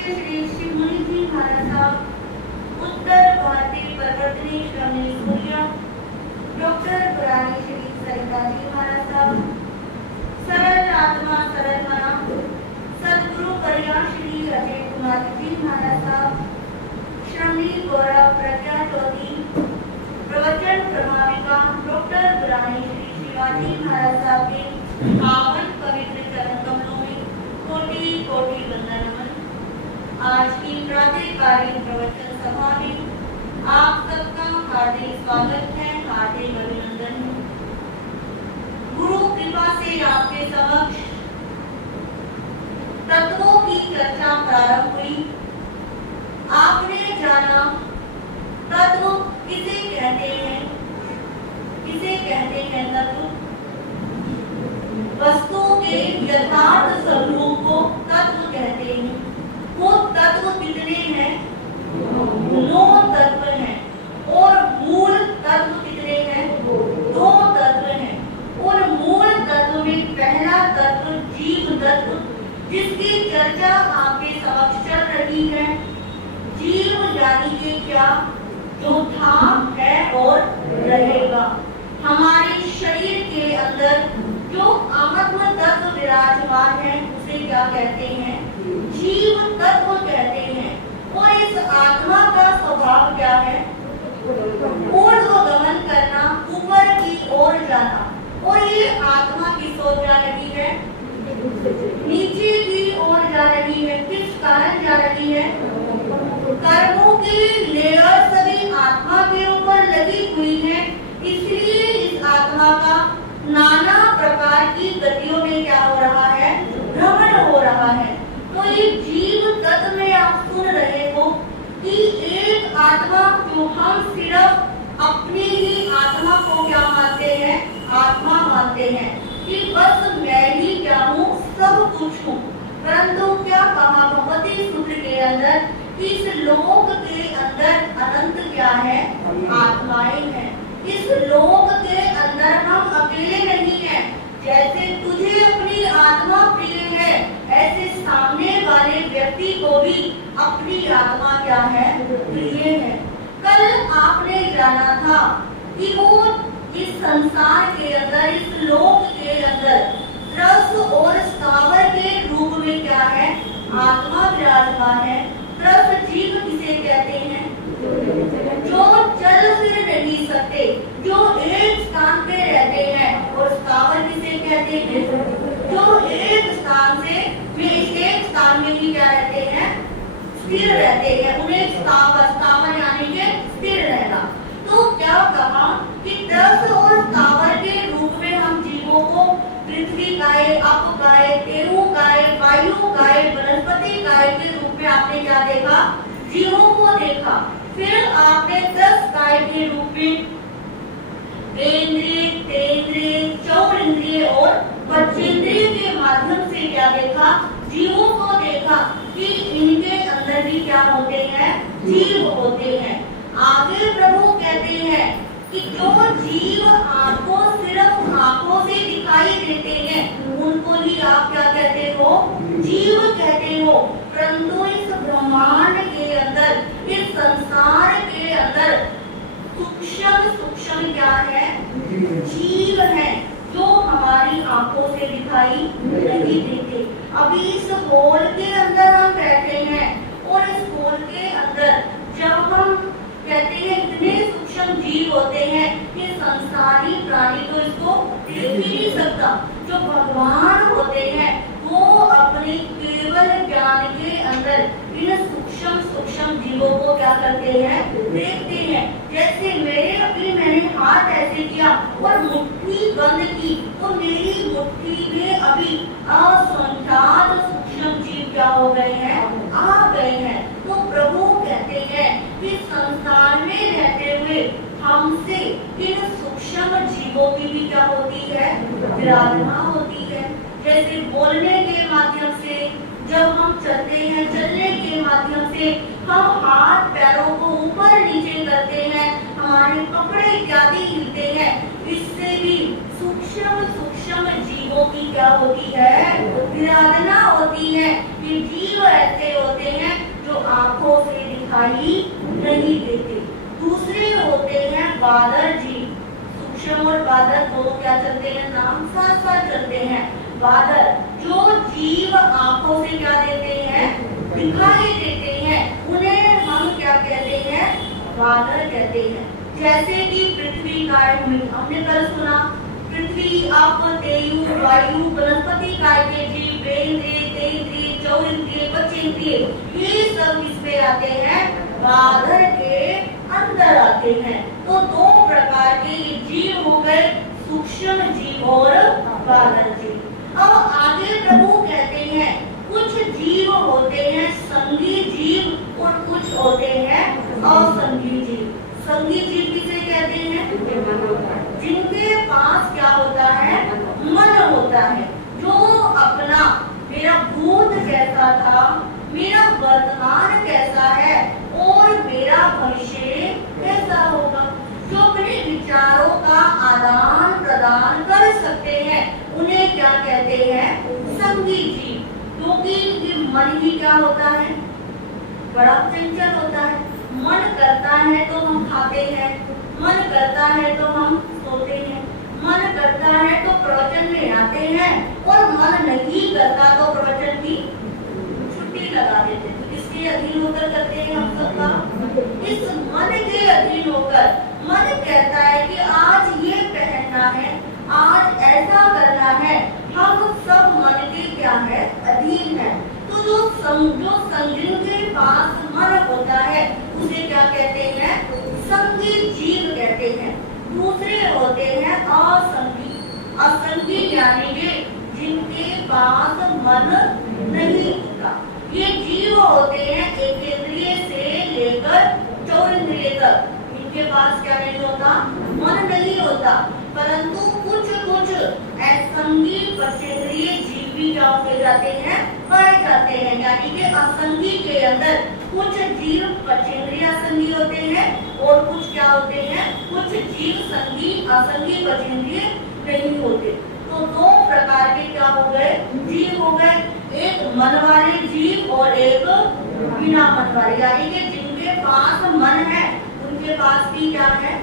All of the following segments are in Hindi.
पूज्य श्री शिव मुनि जी महाराज साहब, उत्तर भारतीय प्रवर्तनी स्वामी सूर्य, डॉक्टर पुरानी श्री सरिता जी महाराज साहब, सरल आत्मा सरल मना सदगुरु कल्याण श्री अजय कुमार जी महाराज साहब, श्रमणी गौरव प्रज्ञा ज्योति, प्रवचन प्रमाणिका डॉक्टर पुरानी श्री शिवाजी महाराज साहब के पावन पवित्र चरण कमलों में कोटि कोटि वंदन नमन। आज की प्रातःकालीन प्रवचन सभा में आप सबका हार्दिक स्वागत है, हार्दिक अभिनंदन है। गुरु कृपा से आपके समक्ष तत्वों की चर्चा प्रारंभ हुई। आपने जाना तत्व किसे कहते हैं? किसे कहते हैं तत्व? वस्तु के यथार्थ स्वरूप को तत्व कहते हैं। वो तत्व कितने हैं? 9 तत्व हैं। और मूल तत्व कितने हैं? 2 तत्व हैं। और मूल तत्व में पहला तत्व जीव तत्व, जिसकी चर्चा आपके समक्ष चल रही है। जीव यानी कि क्या? जो था, है और रहेगा। हमारे शरीर के अंदर जो आत्म तत्व विराजमान है उसे क्या कहते हैं? जीव तत्व कहते हैं। और इस आत्मा का स्वभाव क्या है? ऊर्ध्वगमन करना, ऊपर की ओर जाना। और ये आत्मा किस ओर जा रही है? नीचे की ओर जा रही है। किस कारण जा रही है? कर्मों की लेयर सभी आत्मा के ऊपर लगी हुई है, इसलिए इस आत्मा का नाना प्रकार की गतियों में क्या हो रहा है? भ्रमण हो रहा है। तो ये जीव तत्व में आप सुन रहे हो कि एक आत्मा, जो हम सिर्फ अपनी ही आत्मा को क्या मानते हैं? आत्मा मानते हैं कि बस मैं ही क्या हूँ, सब कुछ हूँ। परंतु क्या कहा भगवती सूत्र के अंदर? इस लोक के अंदर अनंत क्या है? आत्माएं हैं। इस लोक के अंदर हम अकेले नहीं हैं। जैसे तुझे अपनी आत्मा प्रिय है, ऐसे सामने वाले व्यक्ति को भी अपनी आत्मा क्या है? प्रिय है। कल आपने जाना था कि वो इस संसार के अंदर, इस लोक के अंदर रस और स्थावर के रूप में क्या है? आत्मा विराजमान है। रस जीव किसे कहते हैं? जो चल फिर नहीं सकते, जो एक स्थान पे रहते हैं। और स्थावर किसे कहते हैं? जो एक स्थान से एक स्थान में ही क्या रहते हैं? स्थिर रहते हैं। उन्हें स्थावर यानी कि स्थिर रहना। तो क्या कहा कि रस और स्थावर के रूप में हम जीवों को पृथ्वी गाय, अप गाय, तेरु गाय, वायु गाय, वनस्पति गाय के रूप में आपने क्या देखा? जीवों को देखा। फिर आपने 10 गाय के रूप में इंद्रिय, तेंद्रिय, चौरिंद्रिय और पंचेंद्रिय के माध्यम से क्या देखा? जीवों को देखा कि इनके अंदर भी क्या होते हैं? जीव होते हैं। आगे प्रभु कहते हैं कि जो जीव आपको सिर्फ आंखों से दिखाई देते हैं, उनको ही आप क्या कहते हो? जीव कहते हो। परंतु इस ब्रह्मांड के अंदर, इस संसार के अंदर सूक्ष्म क्या है? जीव है, जो हमारी आंखों से दिखाई नहीं देते। अभी इस होल के अंदर हम बैठे हैं, और इस होल के अंदर जब हम कहते हैं इतने सूक्ष्म जीव होते हैं कि संसारी प्राणी तो इसको देख ही नहीं सकता। जो भगवान होते हैं वो अपने केवल ज्ञान के अंदर इन सूक्ष्म जीवों को क्या करते हैं? देखते हैं। जैसे मैंने हाथ ऐसे किया और मुट्ठी बंद की, तो मेरी मुट्ठी में अभी असंख्यात सूक्ष्म जीव क्या हो गए हैं? आ गए हैं। तो प्रभु कहते हैं कि संसार में रहते हुए हमसे इन सूक्ष्म जीवों की भी क्या होती है? विराधना होती है। जैसे बोलने के माध्यम से जब हम चलते हैं, चलने के माध्यम से हम हाथ पैरों को ऊपर नीचे करते हैं, हमारे कपड़े इत्यादि हिलते हैं, इससे भी सूक्ष्म जीवों की क्या होती है? विराधना होती है। ये जीव ऐसे होते हैं दिखाई नहीं देते। दूसरे होते हैं बादल जीव। सूक्ष्म और बादल दोनों क्या चलते हैं, नाम साथ साथ चलते हैं। बादल जो जीव आंखों से क्या देते हैं, दिखाई देते हैं, उन्हें हम क्या कहते हैं, बादल कहते हैं। जैसे कि पृथ्वी काय हुई, हमने कल सुना पृथ्वी, आप, तेयु, वायु, वनस्पति काय के जीव, बेंद्रिय, तेंद्रिय, चौइंद्रिय, पचेंद्रिय, ये सब इसमें आते हैं, बादल के अंदर आते हैं। तो दो प्रकार के ये जीव हो गए, सूक्ष्म जीव और बादल जीव। अब आगे प्रभु कहते हैं कुछ जीव होते हैं संगी जीव और कुछ होते हैं असंगी जीव। संगी जीव किसे कहते हैं, जिनके पास क्या होता है, मन होता है, जो अपना मेरा भूत कैसा था, मेरा वर्तमान कैसा है और मेरा भविष्य कैसा होगा, जो अपने विचारों का आदान प्रदान कर सकते हैं, उन्हें क्या कहते हैं, संगी जीव। क्योंकि ये मन ही क्या होता है, बड़ा चंचल होता है। मन करता है तो हम खाते हैं, मन करता है तो हम सोते हैं, मन करता है तो प्रवचन में आते हैं, और मन नहीं करता तो प्रवचन की छुट्टी लगा देते हैं। तो किसके अधीन होकर करते हैं हम सब काम, इस मन के अधीन होकर। मन कहता है कि आज ये पहनना है, आज ऐसा करना है, हम सब मन के क्या है, अधीन है। तो जो संगी के पास मन होता है उसे क्या कहते हैं, संगी जीव कहते हैं। दूसरे होते हैं असंगी। असंगी यानी कि जिनके पास मन नहीं होता। ये जीव होते हैं एकेंद्रिय से लेकर चौइंद्रिय तक, इनके पास क्या नहीं होता, मन नहीं होता। परंतु कुछ असंगी पचेंद्रिय जीव भी क्या हो जाते हैं, पाए जाते हैं। यानी कि असंगी के अंदर कुछ जीव पचेंद्रिय असंगी होते हैं और कुछ क्या होते हैं, कुछ जीव संगी असंगी पचेंद्रिय नहीं होते। तो दो प्रकार के क्या हो गए, जीव हो गए, एक मन वाले जीव और एक बिना मन वाले। यानी कि जिनके पास मन है उनके पास भी क्या है,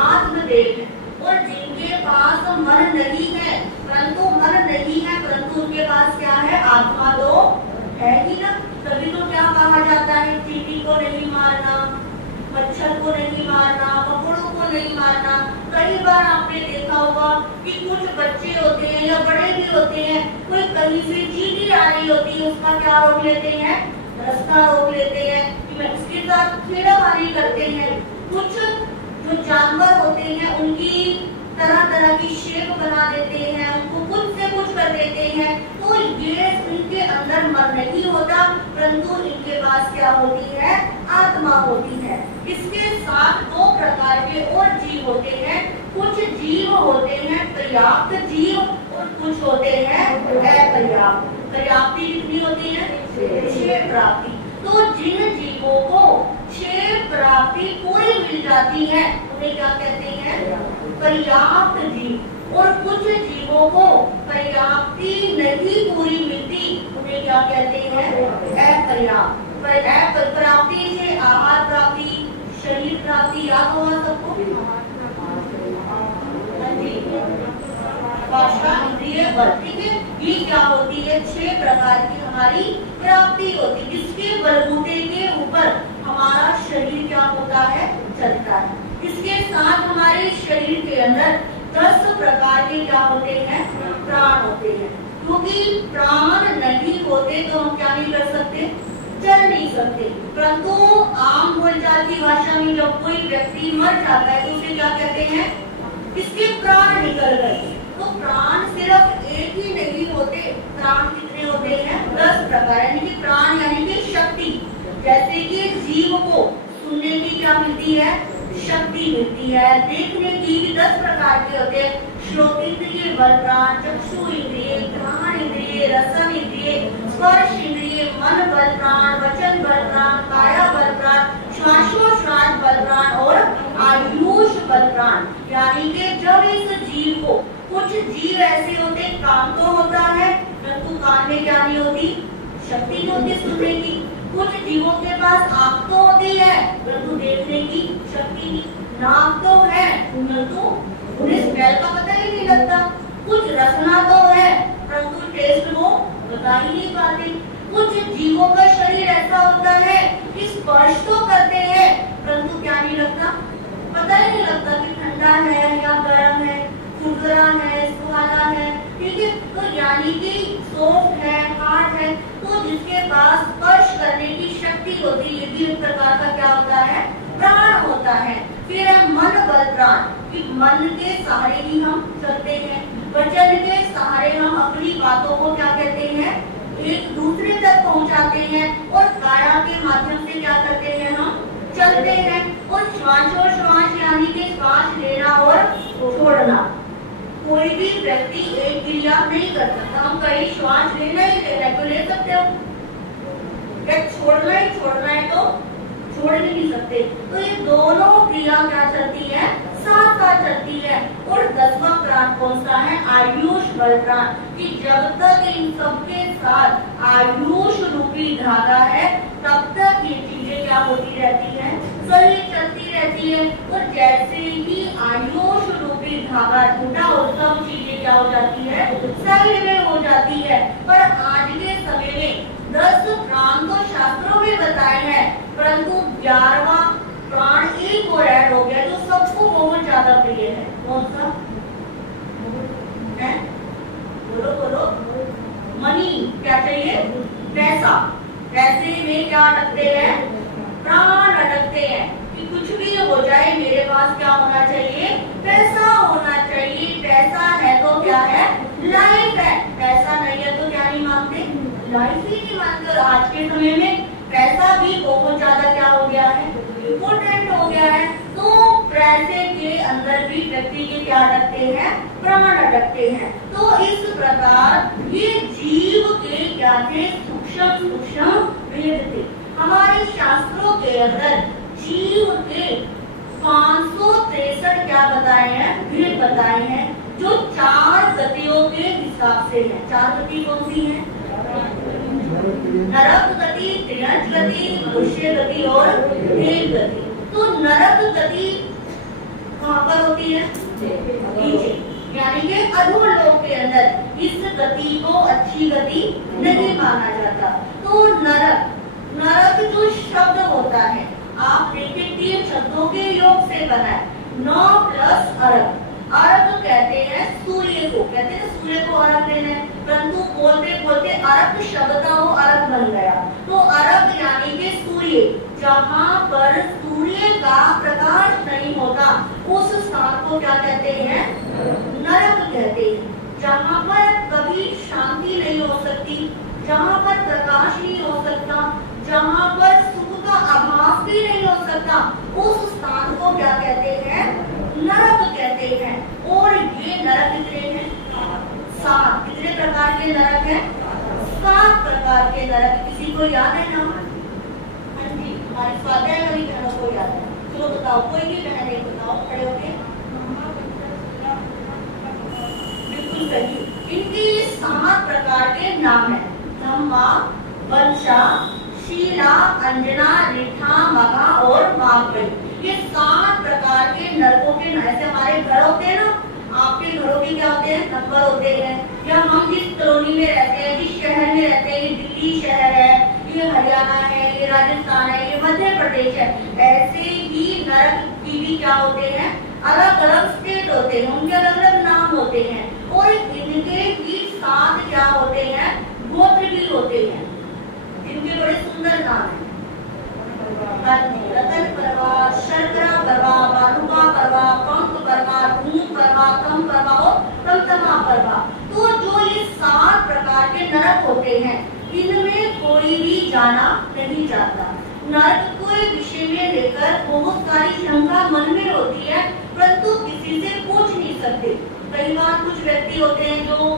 आत्मदेह है, और जिनके पास मन नहीं है, परंतु मन नहीं है परंतु उनके पास क्या है, आत्मा तो है ही ना। तभी तो क्या कहा जाता है, चींटी को नहीं मारना, मच्छर को नहीं मारना, मकोड़ों को नहीं मारना। कई बार आपने देखा होगा कि कुछ बच्चे होते हैं या बड़े भी होते हैं, कोई कहीं से चींटी आ रही होती है, उसका क्या रोक लेते हैं, रास्ता रोक लेते हैं, कि उसके साथ छेड़खानी करते हैं। कुछ जो जानवर होते हैं उनकी तरह तरह की शेप बना देते हैं, उनको कुछ से कुछ कर देते हैं। तो ये उनके अंदर मन नहीं होता, परंतु इनके पास क्या होती है, आत्मा होती है। इसके साथ दो प्रकार के और जीव होते हैं। कुछ जीव होते हैं पर्याप्त जीव और कुछ होते हैं अपर्याप्त। पर्याप्ति कितनी होती है, 6 प्राप्ति। तो जिन जीवों को 6 प्राप्ति पूरी मिल जाती है उन्हें क्या कहते हैं, पर्याप्त जीव। और कुछ जीवों को पर्याप्ति नहीं पूरी मिलती, उन्हें क्या कहते हैं, अपर्याप्त। प्राप्ति से आहार प्राप्ति, शरीर प्राप्ति, याद होगा सबको, भाषा इंद्रिय वर्ती है, ये क्या होती है, 6 प्रकार की हमारी प्राप्ति होती है, जिसके बलबूते के ऊपर हमारा शरीर क्या होता है, चलता है। इसके साथ हमारे शरीर के अंदर 10 प्रकार के क्या होते हैं, प्राण होते हैं। क्योंकि प्राण नहीं होते तो हम क्या नहीं कर सकते, चल नहीं सकते। परंतु आम बोलचाल की भाषा में जब कोई व्यक्ति मर जाता है तो उसे क्या कहते हैं, इसके प्राण निकल गए। तो प्राण सिर्फ एक ही नहीं होते, प्राण कितने होते हैं, 10 प्रकार। यानी कि प्राण यानी कि शक्ति। जैसे कि जीव को सुनने की क्या मिलती है, शक्ति मिलती है। देखने की 10 प्रकार के होते हैं, श्रोतेंद्रिय बल प्राण, चक्षु इंद्रिय, घ्राण इंद्रिय, रसन इंद्रिय, स्पर्श इंद्रिय, मन बल प्राण, वचन बल प्राण, काया बल प्राण, श्वासोश्वास बल प्राण और आयुष बल प्राण। यानी कि जब इस जीव को, कुछ जीव ऐसे होते, कान तो होता है परंतु कान में क्या नहीं होती, शक्ति नहीं होती सुनने की। कुछ जीवों के पास आंख तो होती है परंतु देखने की शक्ति नहीं, नाक तो है परंतु उन्हें स्मेल का पता ही नहीं लगता, कुछ रसना तो है परंतु टेस्ट वो बता ही नहीं पाते। कुछ जीवों का शरीर ऐसा होता है कि स्पर्श तो करते हैं परंतु क्या नहीं लगता, पता ही नहीं लगता कि ठंडा है या गर्म है, खुरदरा है, सुहाना है, ठीक है। तो यानी कि सॉफ्ट है, हार्ड है, तो जिसके पास स्पर्श करने की शक्ति होती है, ये भी एक प्रकार का क्या होता है, प्राण होता है। फिर है मन बल प्राण, कि मन के सहारे ही हम चलते हैं, वचन के सहारे हम अपनी बातों को क्या कहते हैं, एक दूसरे तक पहुंचाते हैं, और काया के माध्यम से क्या करते हैं, हम चलते हैं। और श्वासोश्वास यानी कि श्वास लेना और छोड़ना, कोई भी व्यक्ति एक क्रिया नहीं कर सकता। हम कहीं श्वास लेना ही लेना है तो ले सकते हो, छोड़ना ही छोड़ना है तो छोड़ ही नहीं सकते। तो ये दोनों क्रिया क्या चलती है, साथ साथ चलती है। और 10वां प्राण कौन सा है, आयुष बल प्राण, कि जब तक इन सबके साथ आयुष रूपी धागा है तब तक ये चीजें क्या होती रहती है, शरीर चलती रहती है। और जैसे ही आयुष रूपी धागा टूटा और सब चीजें क्या हो जाती है, शरीर में हो जाती है। पर आज के समय में 10 प्राण तो शास्त्रों में बताए हैं परंतु 11वां प्राण एक और ऐड हो गया जो सबको बहुत ज्यादा प्रिय है। कौन सा है, बोलो बोलो, मनी, क्या चाहिए, पैसा। पैसे में क्या अटकते हैं, प्राण अटकते हैं, कि कुछ भी हो जाए मेरे पास क्या होना चाहिए, पैसा होना चाहिए। पैसा है तो क्या है, लाइफ है, पैसा नहीं है तो क्या नहीं मांगते, लाइफ ही नहीं मांगते। और आज के समय में पैसा भी बहुत ज्यादा क्या हो गया है, इम्पोर्टेंट हो गया है। तो पैसे के अंदर भी व्यक्ति के क्या अटकते हैं, प्राण अटकते हैं। तो इस प्रकार ये जीव के क्या थे, सूक्ष्म सूक्ष्म भेद थे। हमारे शास्त्रों के अंदर जीव के 563 क्या बताए हैं, भेद बताए हैं, जो 4 गतियों के हिसाब से है। 4 गति कौन सी है, नरक गति, त्रियंच गति, मनुष्य गति और देव गति। तो नरक गति कहाँ पर होती है, नीचे, यानी कि अधोर लोक के अंदर। इस गति को अच्छी गति नहीं माना जाता। तो नरक, नरक जो शब्द होता है आप देखिए 3 शब्दों के योग से बना है, 9 प्लस अर्घ। अर्घ कहते हैं सूर्य को, कहते हैं सूर्य को अर्घ देना है, परंतु बोलते बोलते अर्घ शब्द का वो अर्घ बन गया। तो अर्घ यानी कि सूर्य, जहाँ पर सूर्य का प्रकाश नहीं होता उस स्थान को क्या कहते हैं, नरक कहते हैं। जहाँ पर कभी शांति नहीं हो सकती, जहाँ पर प्रकाश नहीं हो सकता, जहाँ पर सुख का आभास भी नहीं हो सकता, उस स्थान को क्या कहते हैं, नरक कहते हैं। और ये नरक कितने हैं, 7। कितने प्रकार के नरक हैं, 7 प्रकार के नरक। किसी को याद है ना, हाँ जी, हमारे स्वाध्याय वाली बहनों को याद है, चलो बताओ, कोई भी बहन एक बताओ, खड़े होके। बिल्कुल सही, इनके 7 प्रकार के नाम है, धम्मा, वंशा, शीला, अंजना, रिठा, मगा और मागवई। ये 7 प्रकार के नरकों के नाम। ऐसे हमारे घर होते हैं ना, आपके घरों के क्या होते हैं, नंबर होते हैं, या हम जिस कॉलोनी में रहते हैं, जिस शहर में रहते हैं, ये दिल्ली शहर है, ये हरियाणा है, ये राजस्थान है, ये मध्य प्रदेश है, ऐसे ही नरक की भी क्या होते हैं, अलग अलग स्टेट होते हैं, उनके अलग अलग नाम होते हैं। और इनके भी 7 क्या होते हैं, गोत्र भी होते हैं, जिनके बड़े सुंदर नाम है, रतन परवा, शर्करा परवा, बालुका परवा, पंख परवा, धूम परवा, तम परवा और तमतमा परवा। तो जो ये 7 प्रकार के नरक होते हैं, इनमें कोई भी जाना नहीं चाहता। नरक को विषय में लेकर बहुत सारी शंका मन में होती है, परंतु किसी से पूछ नहीं सकते। कई बार कुछ व्यक्ति होते हैं जो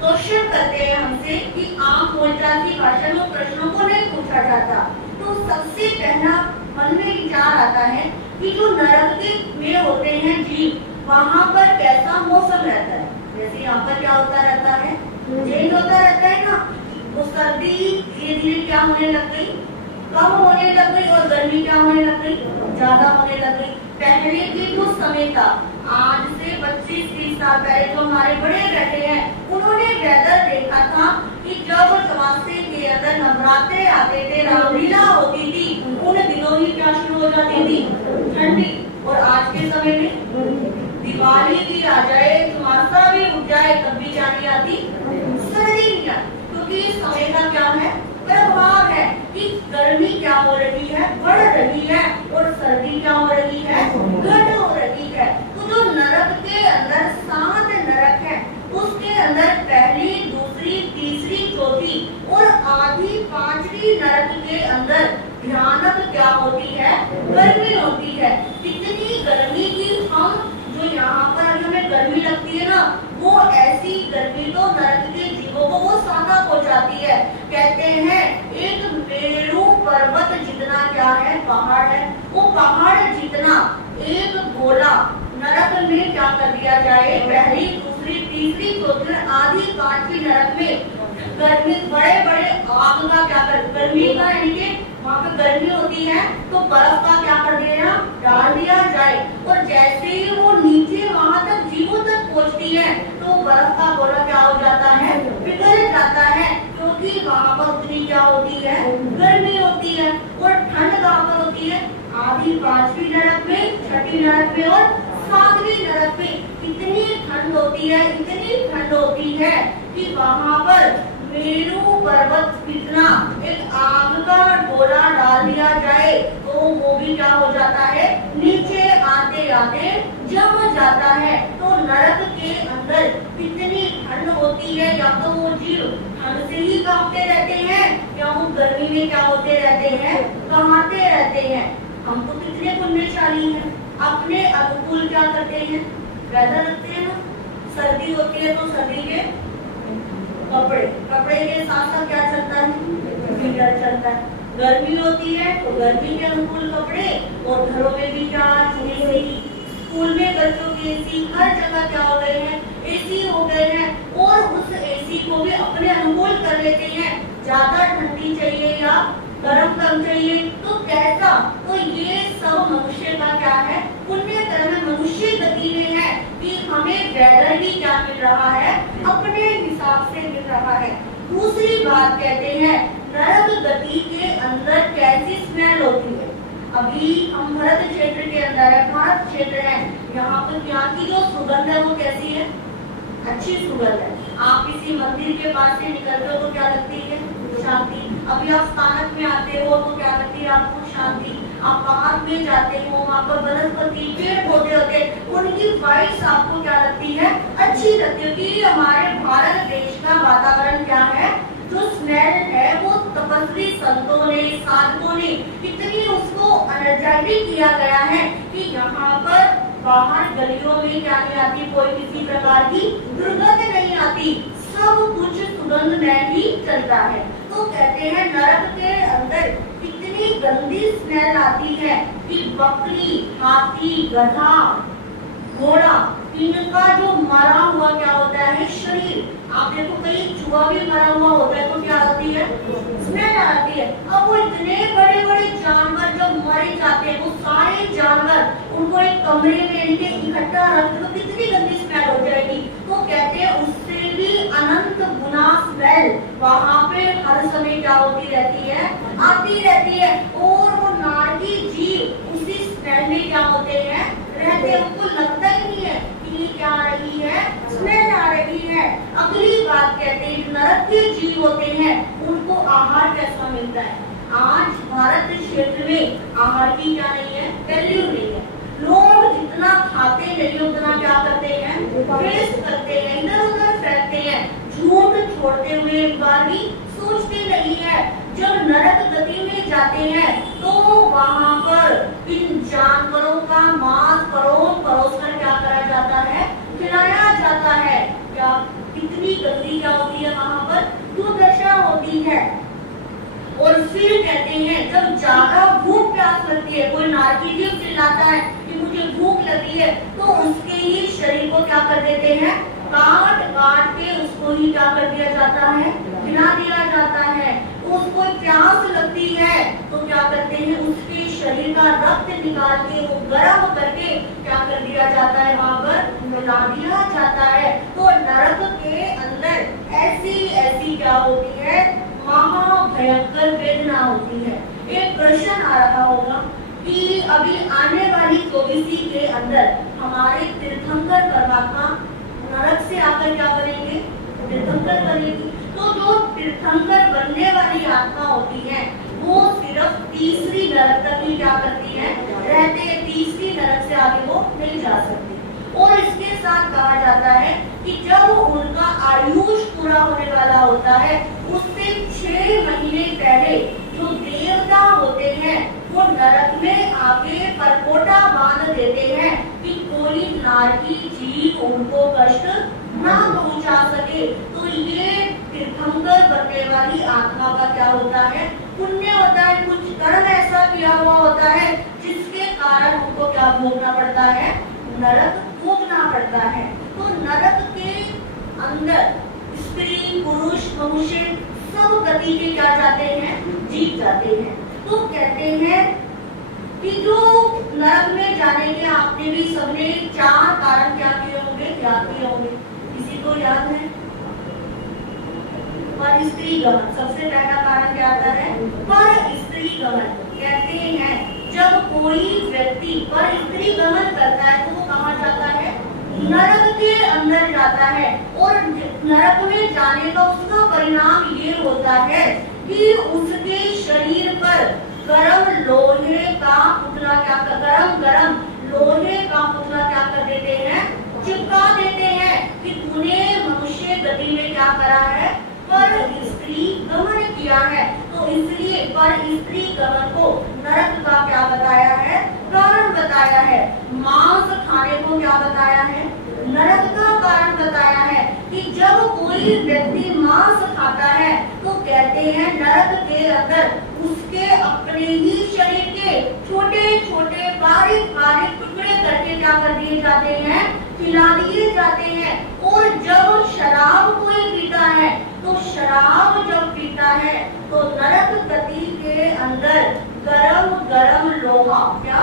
क्वेश्चन करते हैं हमसे कि आम बोलचाल की भाषा में प्रश्नों को नहीं पूछा जाता। तो सबसे पहला मन में विचार आता है कि जो नरक में होते हैं जीव, वहाँ पर कैसा मौसम रहता है। जैसे यहाँ पर क्या होता रहता है, चेंज होता रहता है ना, वो सर्दी धीरे धीरे क्या होने लग गई, कम होने लग गई और गर्मी क्या होने लग गई, ज्यादा होने लग गई। पहले के जो समय था, आज से 25-30 साल पहले जो हमारे बड़े बैठे हैं, उन्होंने वेदर देखा था कि जब चौमासे के अंदर नवरात्रे आते थे, रामलीला होती थी, उन दिनों ही क्या शुरू हो जाती थी, ठंडी। और आज के समय में दिवाली भी आ जाए, चौमासा भी उठ जाए, तब भी क्या नहीं आती, सर्दी नहीं आती। क्योंकि समय का क्या है, प्रभाव है कि गर्मी क्या हो रही है, बढ़ रही है, और सर्दी क्या हो रही है, घट हो रही है। तो जो नरक के अंदर 7 नरक है, उसके अंदर पहली, दूसरी, तीसरी, चौथी और आधी 5वीं नरक के अंदर भयानक क्या होती है, गर्मी होती है। इतनी गर्मी की हम जो यहाँ पर अभी हमें गर्मी लगती है ना, वो ऐसी गर्मी तो नरक के जीवों को वो सादा पहुंचाती है। कहते हैं एक मेरू पर्वत जितना क्या है, पहाड़ है, वो पहाड़ जितना एक गोला नरक में क्या कर दिया जाए, पहली, दूसरी, तीसरी, चौथी, आधी 5वीं नरक में गर्मी, बड़े बड़े आग का क्या कर, गर्मी का यानी कि वहाँ पे गर्मी होती है तो बर्फ का क्या कर दिया, डाल दिया जाए। और जैसे ही वो नीचे वहां तक जीवों तक पहुँचती है तो बर्फ का गोला क्या हो जाता है, पिघल जाता है, क्योंकि वहाँ पर उतनी क्या होती है, गर्मी होती है। और ठंड कहाँ पर होती है, आधी 5वीं नरक में, 6ठी नरक में और 7वीं नरक में। इतनी ठंड होती है, इतनी ठंड होती है कि वहाँ पर मेरू पर्वत इतना एक आग का गोला डाल दिया जाए तो वो भी क्या हो जाता है, नीचे आते आते जम जाता है। तो नरक के अंदर इतनी ठंड होती है, या तो वो जीव ठंड से ही कांपते रहते हैं, या वो गर्मी में क्या होते रहते हैं, कहाते रहते हैं। हम तो कितने पुण्यशाली हैं, अपने अनुकूल क्या करते हैं, वेदर रखते हैं ना। सर्दी होती है तो सर्दी के कपड़े, कपड़े के साथ साथ क्या चलता है, हीटर चलता है। गर्मी होती है तो गर्मी के अनुकूल कपड़े, और घरों में भी क्या, एसी, स्कूल में बच्चों की एसी, हर जगह क्या हो गए हैं, एसी हो गए हैं। और उस एसी को भी अपने अनुकूल कर लेते हैं, ज्यादा ठंडी चाहिए या गर्म कम चाहिए, तो कैसा, तो ये सब मनुष्य का क्या है, पुण्य कर्म मनुष्य गति में है कि हमें वेदर भी क्या मिल रहा है, अपने हिसाब से मिल रहा है। दूसरी बात कहते हैं नरक गति के अंदर कैसी स्मेल होती है। अभी हम भरत क्षेत्र के अंदर है, भारत क्षेत्र है, यहाँ पर यहाँ की जो सुगंध है वो कैसी है, अच्छी सुगंध है। आप किसी मंदिर के पास से निकलते हो तो क्या लगती है, शांति। अभी आप स्थानक में आते हो तो क्या लगती है आपको, शांति। आप पार्क में जाते हो, वहाँ पर वनस्पति, पेड़ पौधे होते हैं, उनकी वाइब्स आपको क्या लगती है, अच्छी लगती है। कि हमारे भारत देश का वातावरण क्या है, जो स्मेल है वो तपस्वी संतों ने, साधकों ने इतनी उसको एनर्जेटिक किया गया है कि यहाँ पर बाहर गलियों में क्या नहीं आती, कोई किसी प्रकार की दुर्गंध नहीं आती, सब कुछ सुगंध में ही चलता है। तो कहते हैं नरक के अंदर इतनी गंदी स्मेल आती है कि बकरी, हाथी, गधा, घोड़ा, इनका जो मरा हुआ क्या होता है शरीर, आप देखो कहीं चूहा भी मरा हुआ होता है तो क्या होती है, स्मेल आती है। अब वो इतने बड़े बड़े जानवर जब मरे जाते हैं, वो सारे जानवर उनको एक कमरे में इकट्ठा रख दो, कितनी गंदी स्मेल हो जाएगी। तो कहते हैं उससे भी अनंत गुना स्मेल वहाँ पे हर समय क्या होती रहती है, आती रहती है। और वो नारकी जीव उसी स्मेल में क्या होते हैं, रहते हैं, उनको लगता ही नहीं है कि क्या आ रही है, स्मेल आ रही है। अगली बात कहते हैं नरक के जीव होते हैं, उनको आहार कैसा मिलता है। आज भारत क्षेत्र में आहार की क्या नहीं है, वैल्यू नहीं है। लोग जितना खाते नहीं उतना क्या करते हैं, वेस्ट करते हैं, इधर उधर फेंकते हैं, झूठ छोड़ते हुए एक बार भी सोचते नहीं है। जब नरक गति में जाते हैं तो वहाँ पर इन जानवरों का मांस परोस परोस कर क्या करा जाता है, खिलाया जाता है। क्या कितनी गंदी क्या होती है वहाँ पर, दुर्दशा होती है। और फिर कहते हैं जब ज्यादा भूख प्यास लगती है, कोई नारकी जीव चिल्लाता है कि मुझे भूख लगी है, तो उसके ही शरीर को क्या कर देते हैं, काट काट के उसको ही क्या कर दिया जाता है, खिला दिया जाता है। उसको प्यास लगती है तो क्या करते हैं, उसके शरीर का रक्त निकाल के वो गर्म करके क्या कर दिया जाता है, वहां पर मिला दिया जाता है। तो नरक के अंदर ऐसी ऐसी क्या होती है, महाभयंकर वेदना होती है। एक प्रश्न आ रहा होगा कि अभी आने वाली 24 के अंदर हमारे तीर्थंकर परमात्मा नरक से आकर क्या बनेंगे, तीर्थंकर बनेगी। तो जो तीर्थंकर बनने वाली आत्मा होती है वो सिर्फ तीसरी नरक तक ही क्या करती है, रहते, तीसरी नरक से आगे वो नहीं जा सकती। और इसके साथ कहा जाता है कि जब उनका आयुष पूरा होने वाला होता है उससे 6 महीने पहले जो देवता होते हैं वो नरक में आके परपोटा बांध देते हैं कि कोई नारकी जीव उनको कष्ट ना पहुंचा सके। तो ये तीर्थंकर बनने वाली आत्मा का क्या होता है, पुण्य होता है, कुछ कर्म ऐसा किया हुआ होता है जिसके कारण उनको क्या भोगना पड़ता है, नरक भोगना पड़ता है। तो नरक के अंदर स्त्री पुरुष मनुष्य सब गति के क्या जाते हैं, जीव जाते हैं। तो कहते हैं कि जो नरक में जाने के आपने भी सबने 4 कारण क्या किए होंगे, याद किए होंगे, किसी को याद है? पर स्त्री गमन, सबसे पहला कारण क्या आता है, पर स्त्री गमन। कहते हैं जब कोई व्यक्ति पर स्त्री गमन करता है तो वो कहाँ जाता है, नरक के अंदर जाता है। और नरक में जाने का उसका परिणाम ये होता है कि उसके शरीर पर गरम लोहे का पुतला क्या कर, गरम लोहे का पुतला क्या कर देते हैं, चिपका देते हैं कि तूने मनुष्य गति में क्या करा है, पर स्त्री गमन किया है। तो इसलिए पर स्त्री गमन को नरक का क्या बताया है, कारण बताया है। मांस खाने को क्या बताया है, नरक का कारण बताया है कि जब कोई व्यक्ति मांस खाता है तो कहते हैं नरक के अंदर उसके अपने ही शरीर के छोटे छोटे बारीक बारीक टुकड़े करके क्या कर दिए जाते हैं, खिला दिए जाते हैं। और जब शराब कोई पीता है तो शराब जब पीता है तो नरक गति के अंदर गरम गरम लोहा, क्या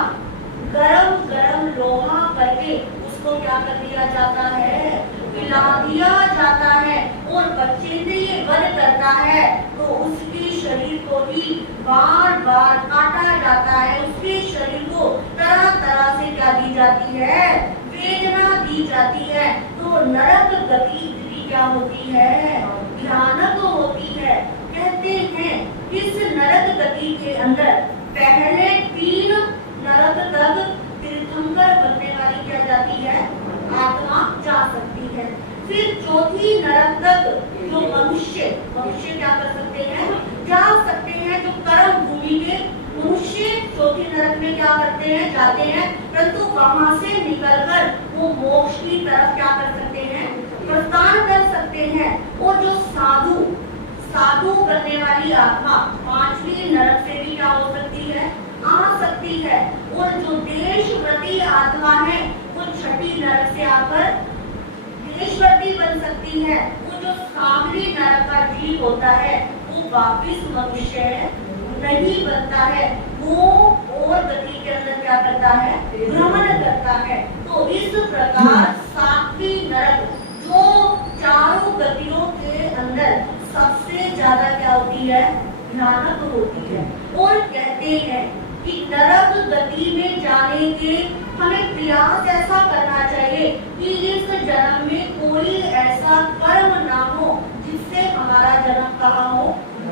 गरम गरम लोहा करके उसको क्या कर दिया जाता है, पिला दिया जाता है। और बच्चेंद्रिय वध करता है तो उसके शरीर को ही बार बार काटा जाता है, उसके शरीर को तरह तरह से क्या दी जाती है, वेदना दी जाती है। तो नरक गति क्या होती है, भयानक होती है। कहते हैं इस नरक गति के अंदर पहले 3 नरक तक तीर्थंकर बनने वाली क्या जाती है, आत्मा जा सकती है। फिर चौथी नरक तक जो मनुष्य क्या कर सकते हैं, जा सकते हैं। जो कर्म भूमि के मनुष्य चौथी नरक में क्या करते हैं, जाते हैं, परंतु वहां से निकलकर वो मोक्ष की तरफ क्या कर सकते हैं, प्रस्थान कर सकते हैं। और जो साधु बनने वाली आत्मा 5वीं नरक से भी क्या हो सकती है, आ सकती है। और जो देशव्रती आत्मा है वो 6ठी नरक से आकर देशव्रती बन सकती है। वो जो 7वीं नरक का जीव होता है वो वापिस मनुष्य नहीं बनता है, वो और गति के अंदर क्या करता है, भ्रमण करता है। तो इस प्रकार 7वीं नरक जो चारों गतियों के अंदर सबसे ज्यादा क्या होती है, भयानक होती है। और कहते हैं कि नरक गति में जाने के हमें प्रयास ऐसा करना चाहिए कि इस जन्म में कोई ऐसा कर्म ना हो जिससे हमारा जन्म कहाँ हो,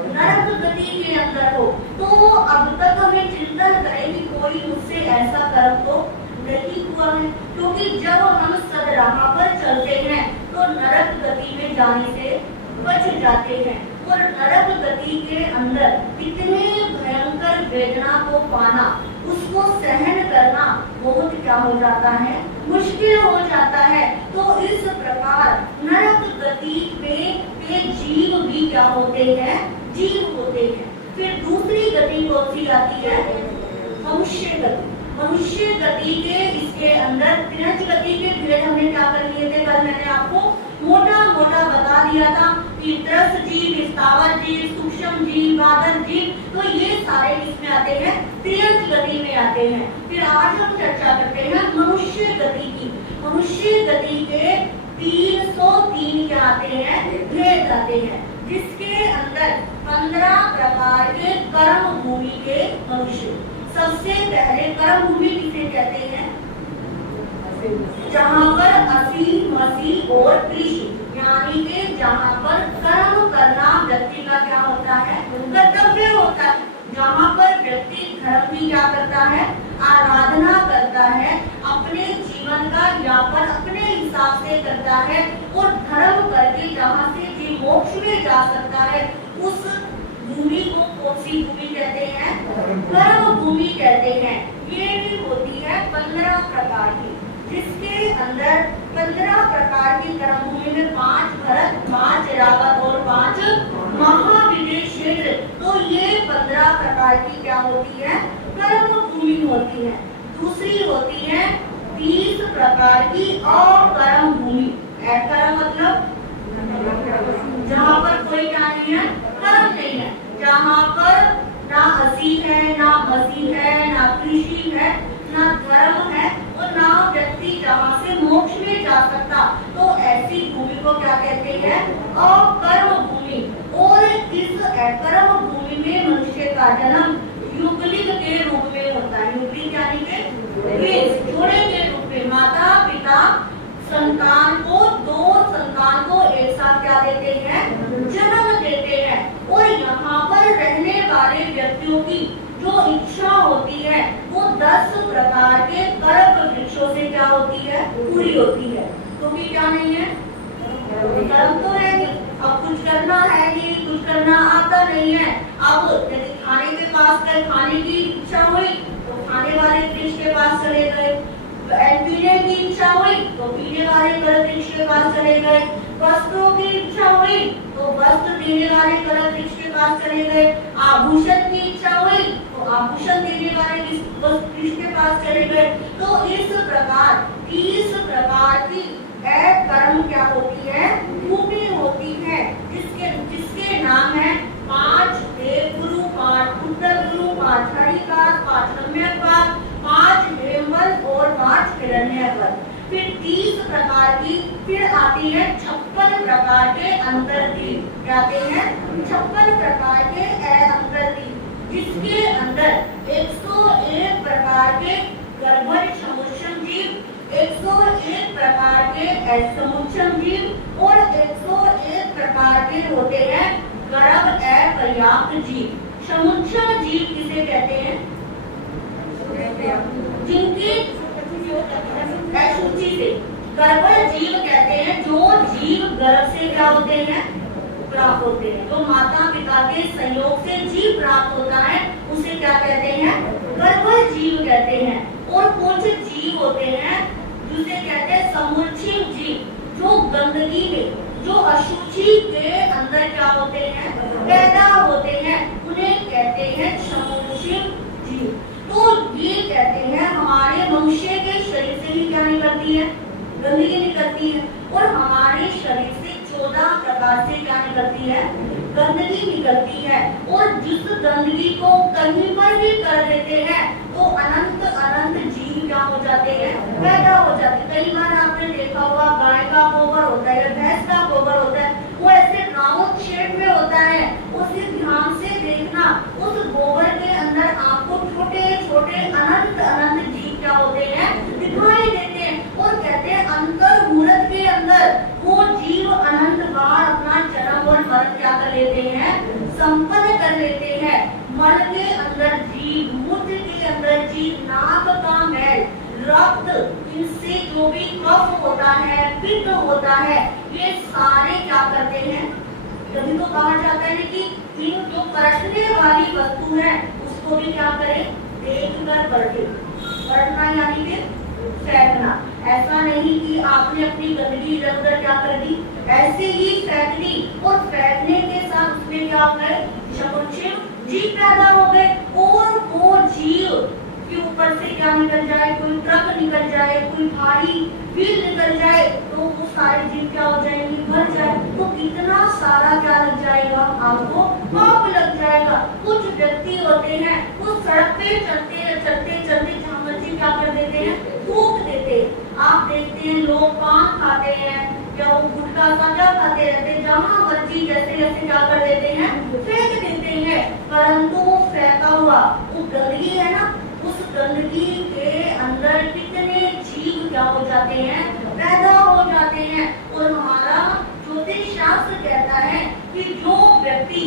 नरक गति के अंदर हो। तो अब तक हमें चिंतन करें कि कोई मुझसे ऐसा कर्म तो नहीं हुआ है, क्योंकि जब हम सदराह पर चलते हैं तो नरक गति में जाने से बच जाते हैं। और नरक गति के अंदर इतने भयंकर वेदना को पाना, उसको सहन करना बहुत क्या हो जाता है, मुश्किल हो जाता है। तो इस प्रकार नरक गति में जीव भी क्या होते हैं, जीव होते हैं। फिर दूसरी गति कौन सी आती है, मनुष्य गति। मनुष्य गति के इसके अंदर 3 गति के भेद हमने क्या कर लिए थे, कल मैंने आपको मोटा मोटा बता दिया था कि त्रस्त जीव, स्थावर जीव, सूक्ष्म जीव, बादल जीव, तो ये सारे इसमें आते हैं, तीर्थ गति में आते हैं। फिर आज हम चर्चा करते हैं मनुष्य गति की। मनुष्य गति के 303 क्या आते हैं, भेद आते हैं, जिसके अंदर 15 प्रकार के कर्म भूमि के मनुष्य। सबसे पहले कर्म भूमि किसे कहते हैं, जहाँ पर असी, मसी और कृषि, यानी कि जहाँ पर कर्म करना व्यक्ति का क्या होता है, कर्तव्य होता है। जहाँ पर व्यक्ति धर्म की क्या करता है, आराधना करता है, अपने जीवन का यापन अपने हिसाब से करता है और धर्म करके जहाँ से जीव मोक्ष में जा सकता है, उस भूमि को कौन सी भूमि कहते हैं, कर्म भूमि कहते हैं। ये भी होती है 15 प्रकार की, जिसके अंदर 15 प्रकार की कर्म भूमि में 5 भरत, 5 रावत और 5 महाविजय क्षेत्र। तो ये 15 प्रकार की क्या होती है, कर्म भूमि होती है। दूसरी होती है 30 प्रकार की अकर्म भूमि। अकर्म मतलब जहाँ पर कोई क्या नहीं है, कर्म नहीं है, जहाँ पर ना असी है, ना मसी है, ना कृषि है, ना धर्म है और ना व्यक्ति जहाँ से मोक्ष में जा सकता, तो ऐसी भूमि को क्या कहते हैं, अकर्म भूमि। और इस अकर्म भूमि में मनुष्य का जन्म युगलिक के रूप में होता है। युगलिक यानी कि जोड़े के रूप में माता पिता संतान को, 2 संतान को एक साथ क्या देते हैं, जन्म देते हैं। और यहाँ पर रहने वाले व्यक्तियों की जो इच्छा होती है वो 10 प्रकार के कर्म वृक्षों से क्या होती है, पूरी होती है। क्योंकि क्या नहीं है, कर्म तो है नहीं, अब कुछ करना है नहीं, कुछ करना आता नहीं है। अब यदि खाने के पास गए, खाने की इच्छा हुई तो खाने वाले वृक्ष के पास चले गए, पीने की इच्छा हुई तो पीने वाले वृक्ष के पास चले गए, वस्त्रों की इच्छा हुई तो वस्त्र देने वाले वृक्ष के पास चले गए, आभूषण की इच्छा हुई तो आभूषण देने वाले वृक्ष के पास चले गए। तो इस प्रकार 30 प्रकार की कर्म क्या होती है, भूमि होती है, जिसके नाम है 5 देवगुरु, 5 उत्तर गुरु, 5 हरिकास, 5 सम्यकवाद, 5 निर्मल और 5 हिरण्यगर्भ। फिर 30 प्रकार की फिर आती है 56 प्रकार के अंतर्दीप। क्या आते हैं, 56 प्रकार के अंतर्दीप, जिसके अंदर 101 प्रकार के गर्भज समुच्चम जीव, 101 प्रकार के समुच्चम जीव और 101 प्रकार के होते हैं गर्भ अपर्याप्त जीव। समुच्चम जीव किसे कहते हैं, जिनकी अशुचि से, गर्भज जीव कहते हैं जो जीव गर्भ से क्या होते हैं, प्राप्त होते हैं। जो माता पिता के संयोग से जीव प्राप्त होता है उसे क्या कहते हैं, गर्भज जीव कहते हैं। और कुछ जीव होते हैं जिसे कहते हैं समुच्चय जीव, जो गंदगी में, जो अशुचि के अंदर क्या होते हैं, पैदा होते हैं, उन्हें कहते हैं समुच्चय जीव। तो ये कहते हैं हमारे मनुष्य के शरीर से ही क्या निकलती है, गंदगी निकलती है, और हमारे शरीर से 14 प्रकार से क्या निकलती है, गंदगी निकलती है। और जिस गंदगी को कहीं पर भी कर देते हैं तो अनंत अनंत जीव क्या हो जाते हैं, पैदा हो जाते हैं। कई बार आपने देखा होगा गाय का गोबर होता है या भैंस का गोबर होता है, वो ऐसे राउंड शेप में होता है, उसे ध्यान से देखना, उस गोबर के अंदर आपको छोटे छोटे अनंत अनंत जीव क्या होते हैं, दिखाई देते हैं। और कहते हैं अंतर मुहूर्त के अंदर वो जीव अनंत बार अपना जन्म और मरण क्या कर लेते हैं, संपन्न कर लेते हैं। मल के अंदर जीव, मूत्र के अंदर जीव, नाक का मैल, रक्त, इनसे जो भी कफ होता है, पित्त होता है, ये सारे क्या करते हैं, कभी तो कहा जाता है कि इन जो परखने वाली वस्तु है उसको भी क्या करें, देख कर परखे। परखना यानी कि फेंकना। ऐसा नहीं कि आपने अपनी गंदगी इधर उधर क्या कर दी, ऐसे ही फेंक दी, और फेंकने के साथ उसमें क्या हो गए, समुच्चय जीव पैदा हो गए। और वो जीव के ऊपर से क्या निकल जाए, कोई ट्रक निकल जाए, कोई भारी व्हील निकल जाए, तो वो सारे जीव क्या हो जाएंगे, मर जाए। तो कितना आपको पाप लग जाएगा। कुछ व्यक्ति होते हैं वो सड़क पे चलते चलते चलते जहाँ मर्जी क्या कर देते हैं, थूक देते। आप देखते हैं लोग पान खाते हैं या वो गुटखा साझा खाते रहते हैं, जहाँ मर्जी जैसे जैसे क्या कर देते हैं, फेंक देते हैं। परंतु वो फेंका हुआ वो गंदगी है ना, उस गंदगी के अंदर कितने जीव क्या हो जाते हैं, पैदा हो जाते हैं। और हमारा ज्योतिष शास्त्र कहता है कि जो व्यक्ति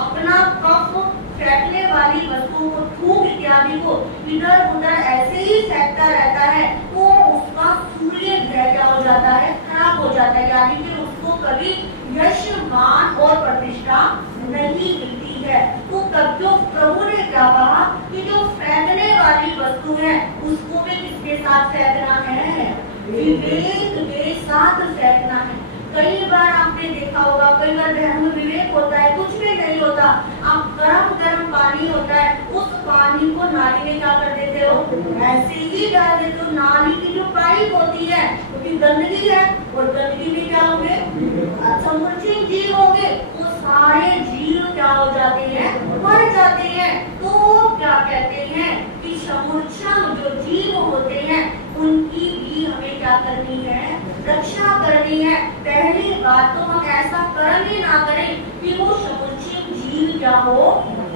अपना कफ फेंकने वाली वस्तु को, थूक इत्यादि को इधर उधर ऐसे ही फेंकता रहता है, वो उसका सूर्य ग्रह क्या हो जाता है, खराब हो जाता है। यानी कि उसको कभी यश मान और प्रतिष्ठा नहीं मिलती है। तो तब जो प्रभु ने क्या कहा कि जो फेंकने वाली वस्तु है उसको भी किसके साथ फेंकना है, विवेक के साथ फेंकना है। कई बार आपने देखा होगा, कई बार धर्म विवेक होता है, कुछ भी नहीं होता, आप गरम गरम पानी होता है, उस पानी को नाली में क्या कर देते हो, ऐसे ही डाल देते हो। नाली की जो पाइप होती है क्योंकि गंदगी है, और गंदगी में क्या होंगे, समुद्री जीव होंगे, वो सारे जीव क्या हो जाते हैं, मर जाते हैं। तो क्या कहते हैं कि समुद्रम जो जीव होते हैं उनकी भी हमें क्या करनी है, रक्षा करनी है। पहली बात तो हम ऐसा कर्म ही ना करें कि वो समुचित जीव क्या हो,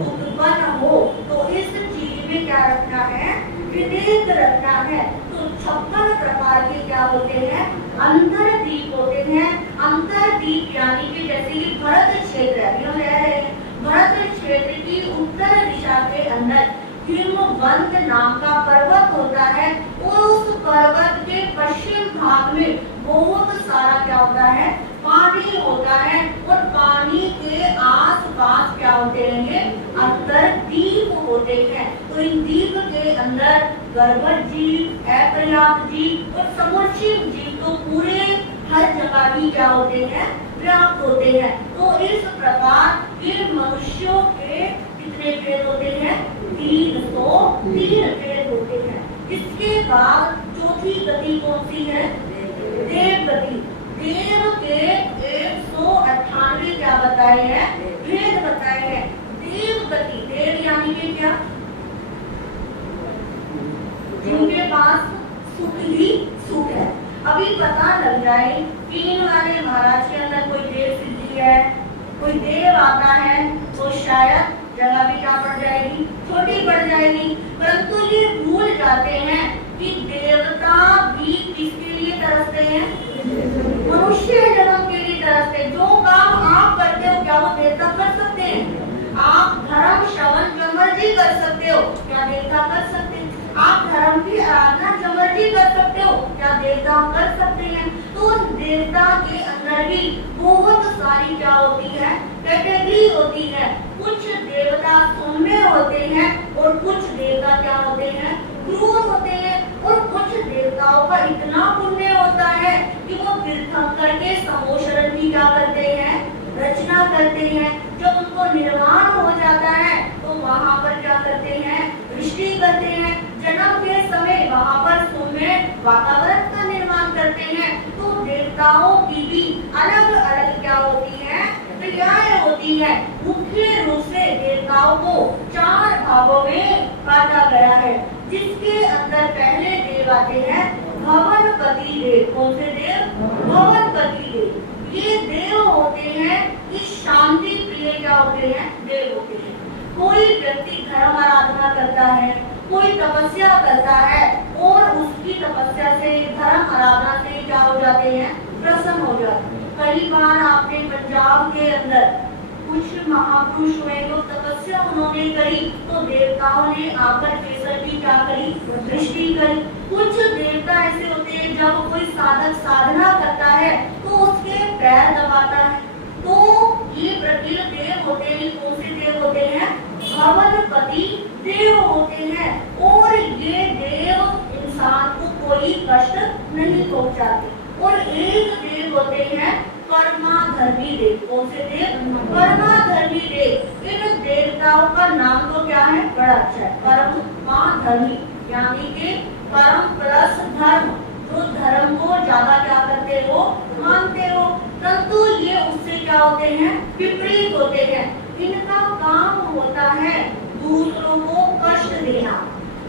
उत्पन्न हो। तो इस चीज में क्या रखना है, विवेक रखना है। तो 56 प्रकार के क्या होते हैं, अंतरदीप होते हैं। अंतरदीप यानी कि जैसे कि भरत क्षेत्र है, हम रह रहे हैं भरत क्षेत्र की उत्तर दिशा के अंदर हिमवंत नाम का पर्वत होता है, और उस पर्वत के पश्चिम भाग में बहुत सारा क्या होता है, पानी होता है। और पानी के आसपास क्या होते हैं, अंतरदीप होते हैं। तो इन दीप के अंदर गर्भज जीव, अपर्याप्त जीव और समुचित जीव तो पूरे हर जगह ही क्या होते हैं, व्याप्त होते हैं। तो इस प्रकार इन मनुष्यों के कितने भेद होते हैं, 303 भेद होते हैं। इसके बाद चौथी गति कौन सी है, देव गति। देव के 198 क्या बताए हैं, भेद बताए हैं। देव गति, देव यानी कि क्या, जिनके पास सुख ही सुख है। अभी पता लग जाए कि इन वाले महाराज के अंदर कोई देव सिद्धि है, कोई देव आता है, तो शायद जगह भी क्या बढ़ जाएगी, छोटी बढ़ जाएगी। परंतु ये भूल जाते हैं कि देवता भी किसके लिए तरसते हैं, मनुष्य जन्म के लिए तरसते। जो काम आप करते हो क्या वो देवता कर सकते हैं? आप धर्म श्रवण जो मर्जी कर सकते हो, क्या देवता कर सकते हैं? आप धर्म की आराधना जो मर्जी कर सकते हो, क्या देवता कर सकते हैं? तो देवता के अंदर भी बहुत सारी क्या होती है, कैटेगरी होती है। कुछ देवता सौम्य होते हैं और कुछ देवता क्या होते हैं, क्रूर होते हैं। और कुछ देवताओं का इतना पुण्य होता है कि वो तीर्थंकर के समोशरण की क्या करते हैं, रचना करते हैं। जब उनको निर्वाण हो जाता है तो वहाँ पर क्या करते हैं, वृष्टि करते हैं। जन्म के समय वहाँ पर सौम्य वातावरण का निर्माण करते हैं। तो देवताओं की भी अलग अलग क्या होती है, क्रियाएं होती है। मुख्य रूप से देवताओं को 4 भागों में बांटा गया है, जिसके अंदर पहले देव आते हैं भवनपति देव। कौन से देव, भवनपति देव। ये देव होते हैं कि शांति प्रिय क्या होते हैं, देव होते हैं। कोई व्यक्ति धर्म आराधना करता है, कोई तपस्या करता है और उसकी तपस्या से, धर्म आराधना से क्या हो जाते हैं, प्रसन्न हो जाते हैं। कई बार आपने पंजाब के अंदर कुछ महापुरुष हुए जो तपस्या उन्होंने करी तो देवताओं ने आकर केसर की क्या करी, दृष्टि करी। कुछ देवता ऐसे होते हैं जब कोई साधक साधना करता है तो उसके पैर दबाता है। तो ये प्रकील देव होते हैं। कौन से देव होते हैं, भवनपति देव होते हैं। और ये देव इंसान को कोई कष्ट नहीं पहुंचाते। और एक देव होते हैं परमाधर्मी देव। कौन से देव, परमाधर्मी देव। इन देवताओं का नाम तो क्या है, बड़ा अच्छा है, परमाधर्मी यानी कि परम प्लस धर्म। तो धर्म को ज्यादा क्या करते हो, मानते हो। परंतु ये उससे क्या होते हैं, विपरीत होते हैं। होता है दूसरों को कष्ट देना।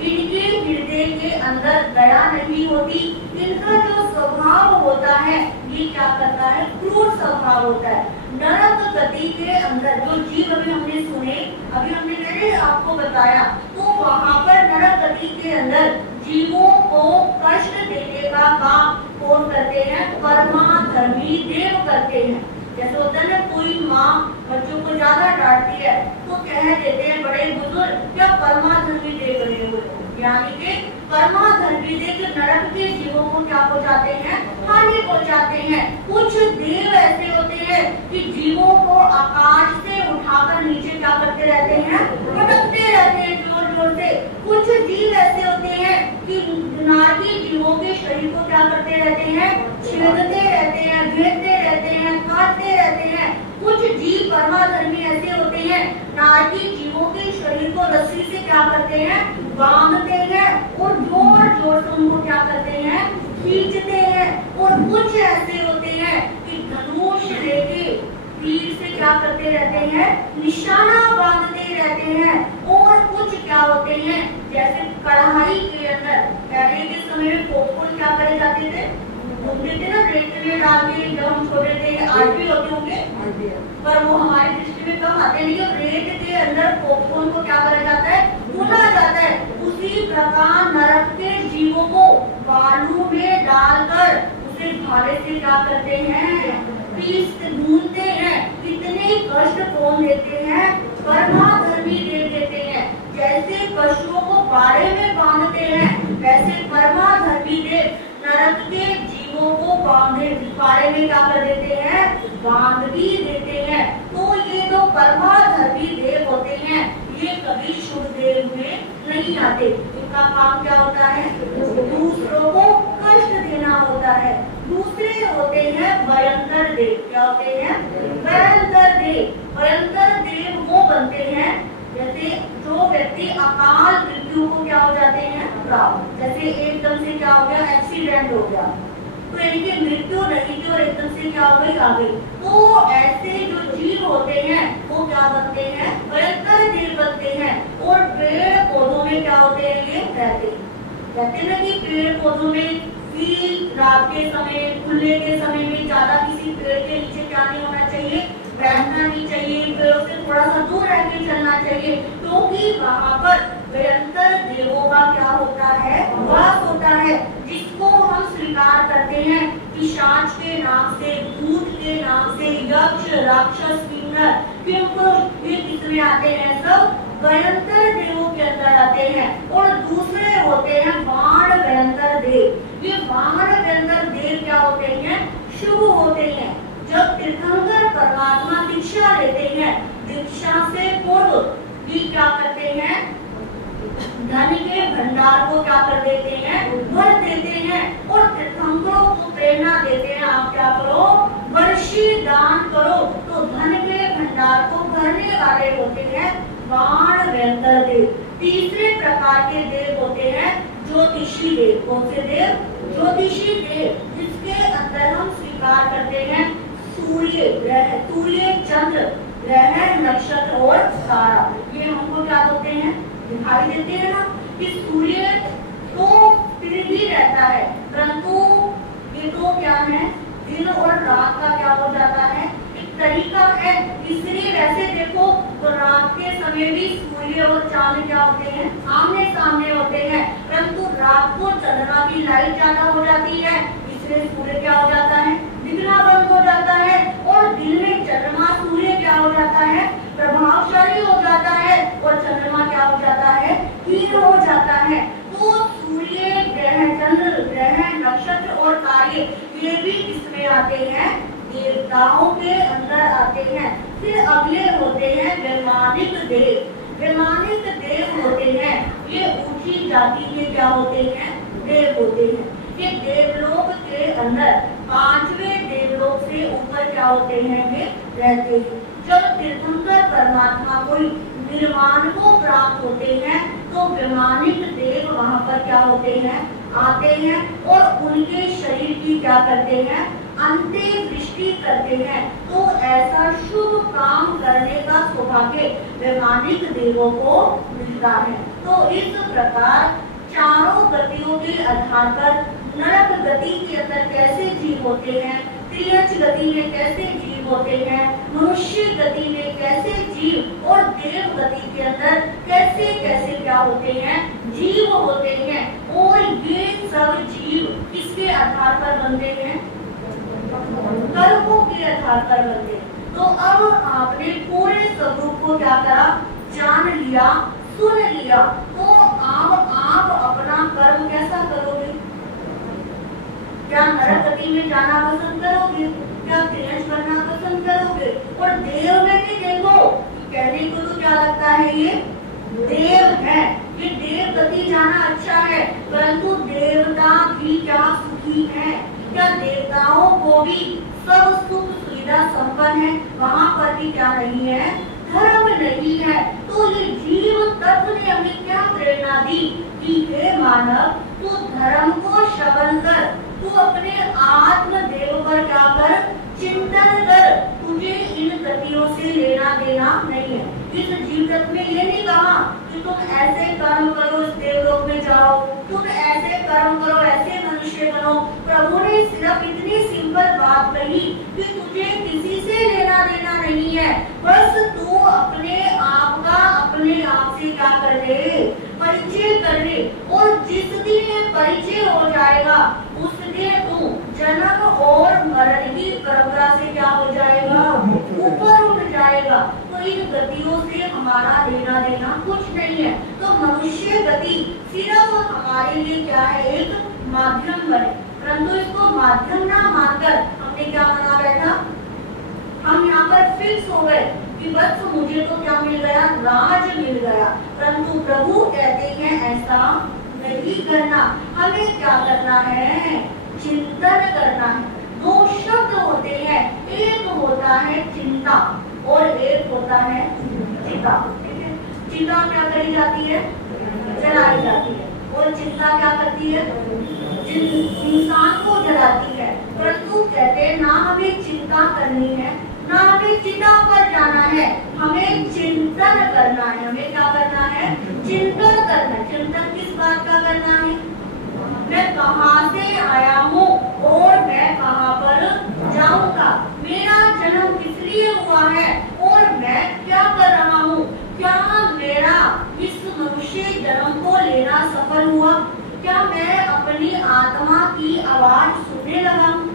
इनके हृदय के अंदर दया नहीं होती। इनका जो स्वभाव होता है ये क्या करता है, क्रूर स्वभाव होता है। नरक गति के अंदर जो जीव अभी हमने सुने, अभी हमने मैंने आपको बताया, तो वहां पर नरक गति के अंदर जीवों को कष्ट देने का काम कौन करते हैं, परमाधर्मी देव करते हैं। जैसे होता है ना, कोई माँ बच्चों को ज्यादा डांटती है तो कह देते हैं बड़े बुजुर्ग, क्या परमाधर्मी देव बने हुए हो, यानी कि परमाधर्मी देव नरक के जीवों को क्या पहुंचाते हैं, हानि पहुंचाते हैं। कुछ देव ऐसे होते हैं कि जीवों को आकाश से उठाकर नीचे क्या करते रहते हैं, पटकते रहते हैं जोर जोर से। कुछ जीव ऐसे होते हैं कि नारकी जीवों के शरीर को क्या करते रहते हैं, छेदते रहते हैं, घेरते रहते हैं, काटते रहते हैं। कुछ जीव परमाधर्मी ऐसे होते हैं, नारकी जीवों के शरीर को रस्सी से क्या करते हैं, बांधते हैं और जोर जोर से उनको क्या करते हैं, खींचते हैं। और कुछ ऐसे होते हैं कि धनुष लेके तीर से क्या करते रहते हैं, निशाना बांधते रहते हैं। और कुछ क्या होते हैं, जैसे कढ़ाई के अंदर पहले के समय में पॉपकॉर्न क्या करे जाते थे, घूमते थे ना रेत में डाल के, जब हम छोटे थे आज भी होते होंगे, पर वो हमारी दृष्टि में कम आते नहीं। और रेत के अंदर पॉपकॉर्न को क्या करा जाता है, भूना जाता है। उसी प्रकार नरक के जीवों को बालू में डालकर उसे भाले से क्या करते हैं, पीस भूनते हैं। कितने कष्ट कौन देते हैं, परमाधर्मी देव देते हैं। जैसे पशुओं को बाड़े में बांधते हैं, वैसे परमाधर्मी देव नरक के जीवों को बाड़े में क्या कर देते हैं, बांध भी देते हैं। तो ये जो परमाधर्मी देव होते हैं ये कभी शुभ देव में नहीं आते। इनका काम क्या होता है, दूसरों को कष्ट देना होता है। दूसरे होते हैं भयंकर देव। क्या होते हैं, भयंकर देव। भयंकर देव वो बनते हैं जैसे जो व्यक्ति अकाल मृत्यु को क्या हो जाते हैं, प्राप्त। जैसे एकदम से क्या हो गया, एक्सीडेंट हो गया, तो इनकी मृत्यु नहीं थी और एकदम से क्या हो गई, आ गई। तो ऐसे जो जीव होते हैं वो क्या बनते हैं, भयंकर देव बनते हैं। और पेड़ पौधों में क्या होते हैं, ये रहते हैं। कहते हैं ना कि पेड़ पौधों में रात के समय, खुले के समय में ज्यादा किसी पेड़ के नीचे क्या नहीं होना चाहिए, बैठना नहीं चाहिए, पेड़ों से थोड़ा सा दूर रह के चलना चाहिए, क्योंकि वहां पर भयंकर देवों का क्या होता है, वास होता है। जिसको हम स्वीकार करते हैं पिशाच के नाम से, भूत के नाम से, यक्ष, राक्षस, किन्नर, किंपुरुष, ये किसमें आते हैं, सब भयंकर देवों के अंदर आते हैं। और दूसरे होते हैं बाण भयंकर देव। ये बाण भयंकर देव क्या होते हैं, शुभ होते हैं। जब तीर्थंकर परमात्मा दीक्षा लेते हैं, दीक्षा से पूर्व ये क्या करते हैं, धन के भंडार को क्या कर देते हैं, भर देते हैं। और तीर्थंकरों को प्रेरणा देते हैं, आप क्या करो, वर्षी दान करो। तो धन के भंडार को भरने वाले होते हैं बाण भयंकर देव। तीसरे प्रकार के देव होते हैं ज्योतिषी देव। कौन से देव, ज्योतिषी देव, जिसके अंदर हम स्वीकार करते हैं सूर्य ग्रह, सूर्य चंद्र ग्रह, नक्षत्र और तारा। ये हमको क्या बोलते हैं, दिखाई देते हैं ना, कि सूर्य तो फिर भी रहता है, परंतु ये तो क्या है, दिन और रात का क्या हो जाता है, एक तरीका है। इसलिए वैसे देखो तो रात के समय भी सूर्य और चांद क्या होते हैं, आमने सामने होते हैं, परंतु रात को चंद्रमा की लाइट ज्यादा हो जाती है, इसलिए सूर्य क्या हो जाता है, दिखना बंद हो जाता है। और दिन में चंद्रमा सूर्य क्या हो जाता है, प्रभावशाली हो जाता है, और चंद्रमा क्या हो जाता है, हीन हो जाता है। तो सूर्य ग्रह, चंद्र ग्रह, नक्षत्र और तारे ये भी इसमें आते हैं, देवताओं के अंदर आते हैं। फिर अगले होते हैं वैमानिक देव। वैमानिक देव होते हैं, ये ऊंची जाति के क्या होते हैं, देव होते हैं। ये देवलोक के अंदर पांचवें देवलोक से ऊपर क्या होते हैं, वे रहते हैं। जब तीर्थंकर परमात्मा कोई निर्वाण को प्राप्त होते हैं तो वैमानिक देव वहां पर क्या होते हैं, आते हैं और उनके शरीर की क्या करते हैं, अंत्येष्टि करते हैं तो ऐसा शुभ काम करने का सौभाग्य वैमानिक देवों को मिलता है। तो इस प्रकार चारों गतियों के आधार पर नरक गति के अंदर कैसे जीव होते हैं, त्रियंच गति में कैसे जीव होते हैं, मनुष्य गति में कैसे जीव और देव गति के अंदर कैसे कैसे क्या होते हैं, जीव होते हैं। और ये सब जीव किसके आधार पर बनते हैं, कर्मों के आधार पर बनते हैं। तो अब आपने पूरे स्वरूप को क्या करा, जान लिया, सुन लिया। तो अब आप अपना कर्म कैसा करोगे, क्या नरक गति में जाना पसंद करोगे, क्या त्रियंच बनना पसंद करोगे। और देव में भी देखो, कहने को तो क्या लगता है ये देव है, ये देव गति जाना अच्छा है, परंतु देवता भी क्या सुखी है, क्या देवताओं को भी सब सुख सुविधा संपन्न है, वहाँ पर भी क्या नहीं है, धर्म नहीं है। तो ये जीव तत्व ने हमें क्या प्रेरणा दी कि हे मानव, तू धर्म को श्रवण कर, तू अपने आत्म देव पर क्या कर, चिंतन कर, तुझे इन गतियों से लेना देना नहीं है। इस जीवन में ये नहीं कहा कि तुम ऐसे कर्म करो इस देवलोक में जाओ, तुम ऐसे कर्म करो ऐसे मनुष्य बनो। प्रभु ने सिर्फ इतनी सिंपल बात कही कि तुझे किसी से लेना देना नहीं है, बस तू अपने आप का अपने आप से क्या कर ले, परिचय कर ले। और जिस दिन ये परिचय हो जाएगा उस दिन तू जन्म और मरण की परंपरा से क्या हो जाएगा, ऊपर उठ जाएगा। तो इन गतियों से हमारा लेना देना कुछ नहीं है। तो मनुष्य गति सिर्फ हमारे लिए क्या है, एक माध्यम बने, परंतु इसको माध्यम ना मानकर हमने क्या बना बैठा, हम यहाँ पर फिक्स हो गए कि बस मुझे तो क्या मिल गया, राज मिल गया। परंतु प्रभु कहते हैं ऐसा नहीं करना, हमें क्या करना है, चिंतन करना है। दो शब्द होते हैं, एक होता है चिंता और एक होता है चिता। चिंता क्या करी जाती है, जलाई जाती है, और चिंता क्या करती है, इंसान को जलाती है। परंतु कहते हैं ना हमें चिंता करनी है, ना हमें चिता पर जाना है, हमें चिंतन करना है। हमें क्या करना है, चिंतन करना है। चिंतन किस बात का करना है, मैं कहाँ से आया हूँ और मैं कहाँ पर जाऊंगा, मेरा जन्म किस लिए हुआ है और मैं क्या कर रहा हूँ, क्या मेरा इस मनुष्य जन्म को लेना सफल हुआ, क्या मैं अपनी आत्मा की आवाज सुनने लगा हूँ,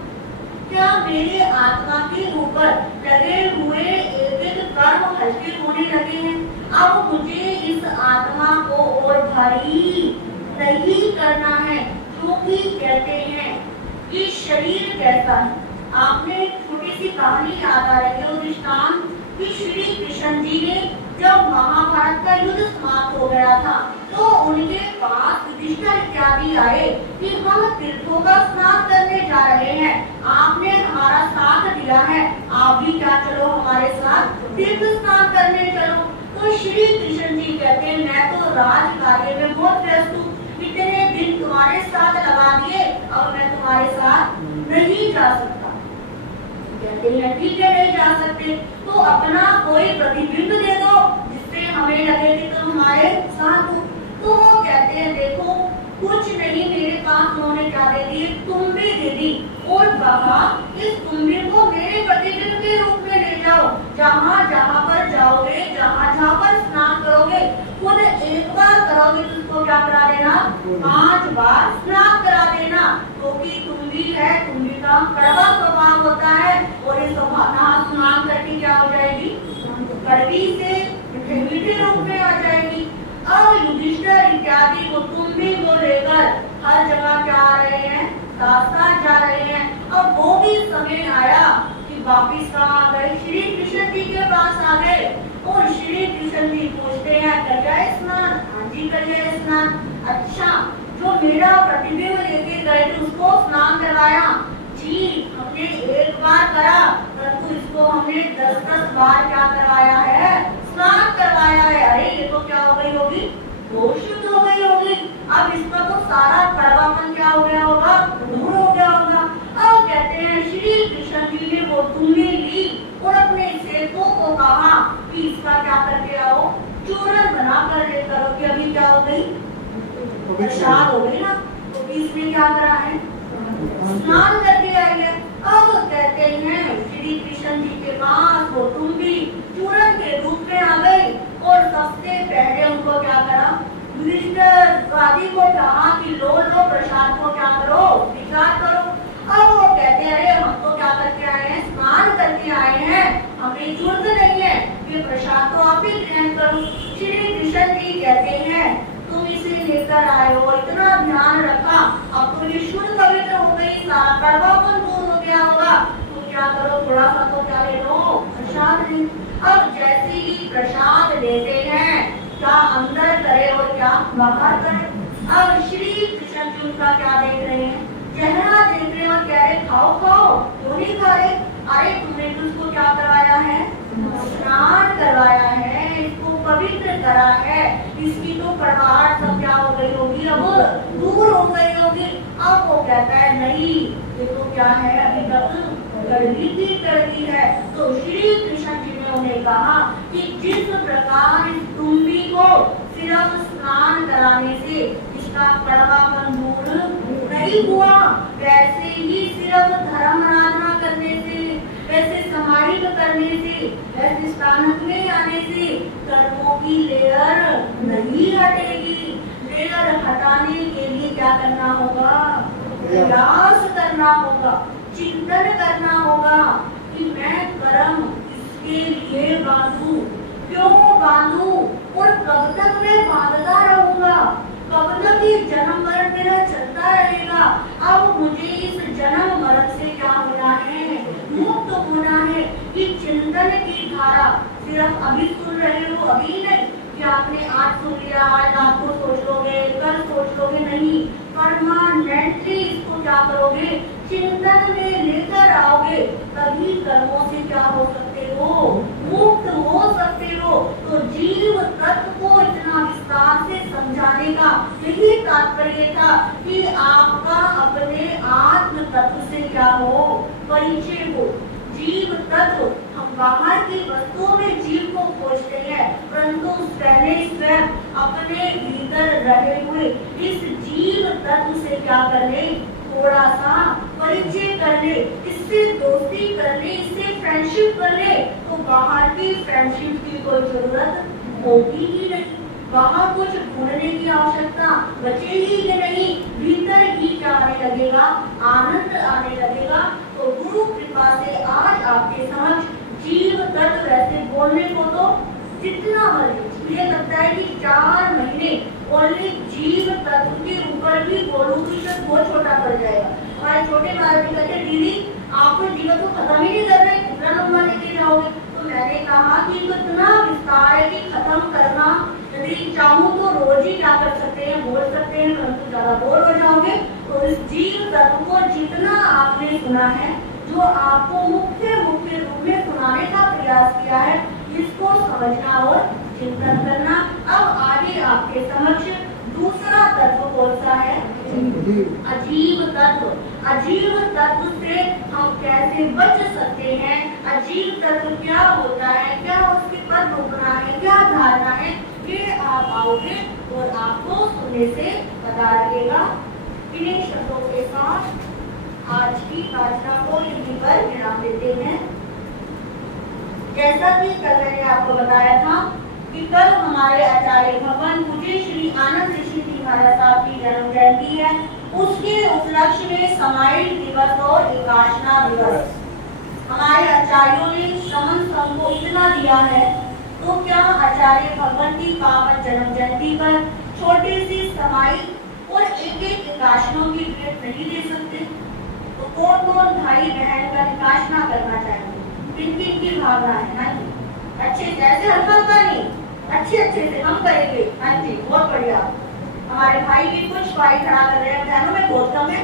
क्या मेरे आत्मा के ऊपर लगे हुए एक एक कर्म हल्के होने लगे हैं। अब मुझे इस आत्मा को और भारी नहीं करना है, क्योंकि कहते हैं कि शरीर कैसा है। आपने छोटी सी कहानी याद आ रही है, दृष्टांत कि श्री कृष्ण जी ने जब महाभारत का युद्ध समाप्त हो गया था तो उनके पास युधिष्ठिर इत्यादि आए कि हम तीर्थों का स्नान करने जा रहे हैं, आपने हमारा साथ दिया है, आप भी क्या चलो हमारे साथ तीर्थ स्नान करने चलो। तो श्री कृष्ण जी कहते हैं मैं तो राज कार्य में बहुत व्यस्त हूँ, इतने दिन तुम्हारे साथ लगा दिए, अब मैं तुम्हारे साथ नहीं जा सकता। कहते हैं ठीक है नहीं जा सकते, तो अपना कोई प्रतिबिंब दे दो जिससे हमें लगे कि तुम हमारे साथ हो। तो वो कहते हैं देखो कुछ नहीं, मेरे पास उन्होंने क्या दे दी, तुम्बी दे दी, और कहा इस तुम्बी को मेरे प्रतिबिंब के रूप में ले जाओ, जहाँ जहाँ पर जाओगे, जहाँ जहाँ पर स्नान करोगे, खुद एक बार करोगे तो उसको क्या करा देना, 5 बार स्नान करा देना, क्योंकि तुम्बी है, तुम्बी का कड़वा स्वभाव होता है, और इस स्नान करके क्या हो जाएगी, कड़वी से मीठे रूप में आ जाएगी। अब युधिष्ठिर इत्यादि को तुम्बी को लेकर हर जगह क्या आ रहे हैं, साथ जा रहे हैं। अब वो भी समय आया कि वापिस कहाँ आ गए, श्री कृष्ण जी के पास आ गए, और श्री कृष्ण जी पूछते हैं कर जाए स्नान, हाँ जी कर जाए स्नान। अच्छा जो मेरा प्रतिबिंब लेके गए थे उसको स्नान करवाया जी, हमने एक बार करा, परंतु इसको हमने 10-10 बार क्या करवाया है, स्नान करवाया है। अरे ये तो क्या हो गई होगी, दोषित हो गई होगी, अब इसका तो सारा कड़वापन क्या हो गया होगा, दूर हो गया होगा। अब कहते हैं श्री कर ले करो कि अभी क्या हो गई, प्रसाद हो गई ना, तो बीच में क्या करा है, स्नान करके आई है। अब कहते हैं श्री कृष्ण जी के पास वो तुम भी चूरन के रूप में आ गई और सबसे पहले उनको क्या करा, युधिष्ठिर को कहा कि लो प्रसाद को क्या करो, स्वीकार करो। अब वो कहते हैं अरे हम तो क्या करके आए हैं, स्नान करके आए हैं, हमें जरूरत नहीं है, ये प्रसाद तो आप ही ग्रहण करो। श्री कृष्ण जी कहते हैं तुम इसे लेकर आए हो, इतना ध्यान रखा, अब तो ये शुद्ध पवित्र हो गई, सारा कड़वापन दूर हो गया होगा, तो क्या करो थोड़ा सा तो क्या ले लो, प्रसाद ले। अब जैसे ही प्रसाद लेते हैं, क्या अंदर करे और क्या बाहर करे। अब श्री कृष्ण जी उनका क्या देख रहे हैं, चेहरा देख रहे हैं और कह रहे खाओ खाओ, क्यों नहीं खा रहे, अरे तुमने उसको क्या करवाया है, स्नान करवाया है, इसको पवित्र करा है, इसकी तो कड़वाहट सब क्या हो गई होगी, अब दूर हो गई होगी। अब वो कहता है नहीं, ये तो क्या है, अभी तक कड़वी है। तो श्री कृष्ण जी ने उन्हें कहा कि जिस प्रकार इस तुम्बी को सिर्फ स्नान कराने से इसका कड़वापन दूर नहीं हुआ, वैसे ही सिर्फ धर्म आराधना करने से, वैसे समाहित करने से, वैसे स्थानक में आने से कर्मों की लेयर नहीं हटेगी। लेयर हटाने के लिए क्या करना होगा, प्रयास करना होगा, चिंतन करना होगा कि मैं कर्म इसके लिए बांधू, क्यों बांधू और कब तक मैं बांधता रहूंगा, कब तक ये जन्म मरण मेरा चलता रहेगा। अब मुझे इस जन्म मरण से क्या होना है, मुक्त होना है। कि चिंतन की धारा सिर्फ अभी सुन रहे हो, अभी नहीं कि आपने आज सुन लिया, आज आपको सोच लोगे, कल सोच लोगे, नहीं, परमानेंटली इसको क्या करोगे, चिंतन में लेकर आओगे, तभी कर्मों से क्या हो सकते हो, मुक्त हो सकते हो। तो जीव तत्व को इतना विस्तार से समझाने का यही तात्पर्य था कि आपका अपने आत्म तत्व से क्या हो, परिचय हो। जीव तत्व, हम बाहर की वस्तुओं में जीव को खोजते हैं, परंतु पहले स्वयं अपने भीतर रहे हुए इस जीव तत्व से क्या कर ले, थोड़ा सा परिचय कर ले, इससे दोस्ती कर ले, इससे फ्रेंडशिप कर ले, तो बाहर की फ्रेंडशिप की कोई जरूरत होगी ही नहीं, बाहर कुछ ढूंढने की आवश्यकता बचेगी ही नहीं, भीतर ही क्या आने लगेगा, आनंद आने लगेगा। तो गुरु कृपा से आज आपके समक्ष जीव तत्व वैसे बोलने को तो जितना मर्जी, ये लगता है कि 4 महीने ओनली जीव तत्व के ऊपर भी बोलूंगी तो बहुत छोटा पड़ जाएगा। हमारे छोटे महाराज जी कहते दीदी आपको जीवन को खत्म ही नहीं कर रहे, कितना लंबा लेके जाओगे। तो मैंने कहा कि तो इतना विस्तार है कि खत्म करना यदि चाहूँ तो रोज ही क्या कर सकते हैं, बोल सकते हैं, परंतु ज्यादा बोर हो जाओगे। तो इस जीव तत्व को जितना आपने सुना है, जो आपको मुख्य रूप में सुनाने का प्रयास किया है, इसको समझना और चिंतन करना। अब आगे आपके समक्ष दूसरा तत्व कौन सा है, अजीव तत्व। अजीव तत्व से हम कैसे बच सकते हैं, अजीव तत्व क्या होता है, क्या उसके पर रोकना है, क्या धारणा है, ये आप आओगे और आपको सुनने से बता दिएगा। इन्हीं शब्दों के साथ आज की प्रार्थना को यहीं पर विराम देते हैं। जैसा कि कल मैंने आपको बताया था कि कल हमारे आचार्य भगवान पूज्य श्री आनंद ऋषि जी महाराज साहब की जन्म जयंती है, उसके उपलक्ष्य में समाहित दिवस और एकादशना दिवस हमारे आचार्यों ने समन संघ को इतना दिया है। तो क्या आचार्य भगवान की पावन जन्म जयंती पर छोटी सी समाहित और एक एकादशनों की भेंट नहीं दे सकते? तो कौन कौन भाई बहन का एकादशना करना चाहेंगे, किन किन की भावना है? हाँ जी, अच्छे जैसे हल्का नहीं, अच्छे से हम करेंगे। हाँ जी, बहुत बढ़िया। हमारे भाई भी कुछ भाई खड़ा कर रहे हैं, बहनों में बहुत कम है।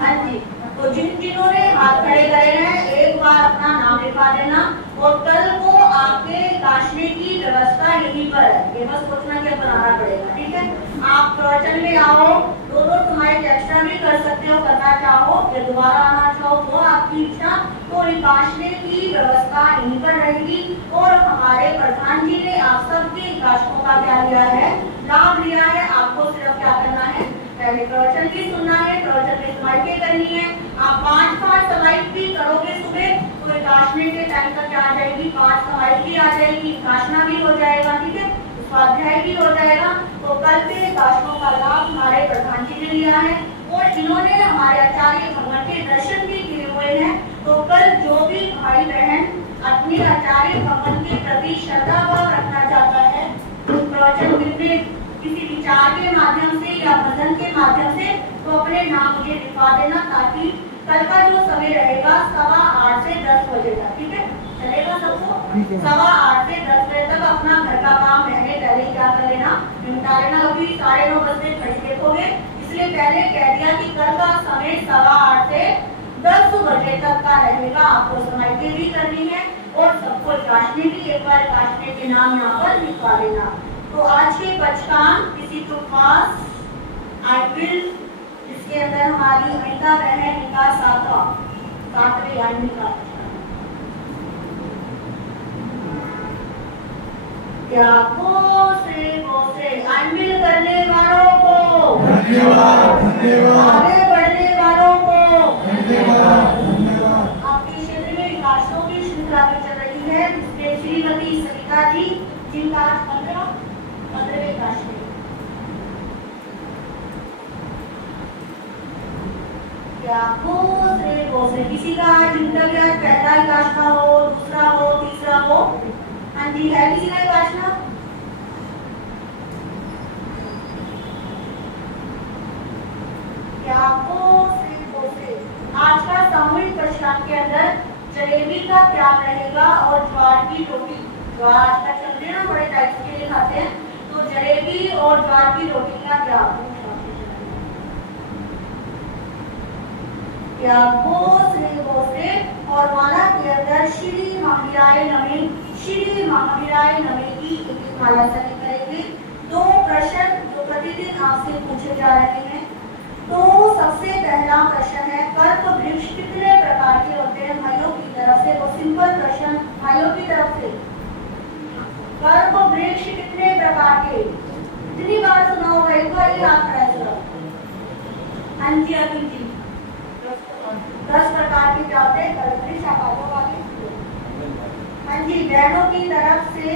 हाँ जी, तो जिन्होंने हाथ खड़े करे हैं एक बार अपना नाम लिखा देना, और कल को आपके काशने की व्यवस्था यहीं पर है, ये बस सोचना क्या बनाना पड़ेगा, ठीक है। आप प्रवचन में आओ दो समाज एक्स्ट्रा भी कर सकते हो, करना चाहो या दोबारा आना चाहो वो आपकी इच्छा। तो निकाशने की व्यवस्था यहीं पर रहेगी और हमारे प्रधान जी ने आप सबके निकाशकों का क्या लिया है, लाभ लिया है। आपको सिर्फ क्या करना है, पहले प्रवचन भी सुनना है, प्रवचन में समाइटें करनी है। आप 5 समाइट भी करोगे सुबह तो निकाशने के टाइम तक क्या आ जाएगी, 5 समाइट भी आ जाएगी, निकाशना भी हो जाएगा, ठीक है, स्वाध्याय भी हो जाएगा। तो कल के निकाशनों का लाभ हमारे प्रधान जी ने लिया है और इन्होंने हमारे आचार्य भगवान के दर्शन भी किए हुए हैं। तो कल जो भी भाई बहन अपने आचार्य भगवान के प्रति श्रद्धा भाव रखना चाहता है प्रवचन में किसी विचार के माध्यम से या भजन के माध्यम से, तो अपने नाम मुझे लिखवा देना, ताकि कल का जो समय रहेगा 8:15 से 10 बजे तक, ठीक है, चलेगा सबको। 8:15 से 10 बजे तक अपना घर का काम रहने पहले क्या कर लेना, निपटा लेना। अभी 9:30 बजे घड़ी देखोगे, इसलिए पहले कह दिया कि कल का समय 8:15 से 10 बजे तक का रहेगा। आपको समाइटें भी करनी है और सबको काशने भी, एक बार काशने के नाम यहाँ पर लिखवा लेना। तो आज के बचकान किसी को पास आई विल, इसके अंदर हमारी अनिता बहन इनका 7वें यानी का क्या से अनमिल करने वालों को धन्यवाद, आगे बढ़ने वालों को धन्यवाद। आपके क्षेत्र में विकासों की श्रृंखला चल रही है, जिसमें श्रीमती सविता जी जिनका आज 15वें विकास है। क्या किसी का आज इंटरव्यू पहला विकास का हो, दूसरा हो, तीसरा हो, हाँ जी, है किसी का विकास ना? आज का सामूहिक प्रश्न के अंदर जलेबी का त्याग रहेगा और ज्वार की रोटी, ज्वार आजकल चल रही है ना, बड़े टाइप के लिए खाते हैं, तो जलेबी और ज्वार की रोटी का त्याग और माला के अंदर श्री महावीराय नमः की एक माला से करेंगे। 2 प्रश्न जो प्रतिदिन आपसे पूछे जा रहे हैं। तो सबसे पहला प्रश्न है, कल्प वृक्ष कितने प्रकार के होते हैं भाइयों की तरफ से? वो सिंपल प्रश्न भाइयों की तरफ से, कल्प वृक्ष कितने प्रकार के? कितनी बार सुना होगा, एक बार ही आप ट्राई करो। हाँ जी अभी जी, 10 प्रकार के क्या होते हैं कल्प वृक्ष, आप आगे। हाँ जी, बहनों की तरफ से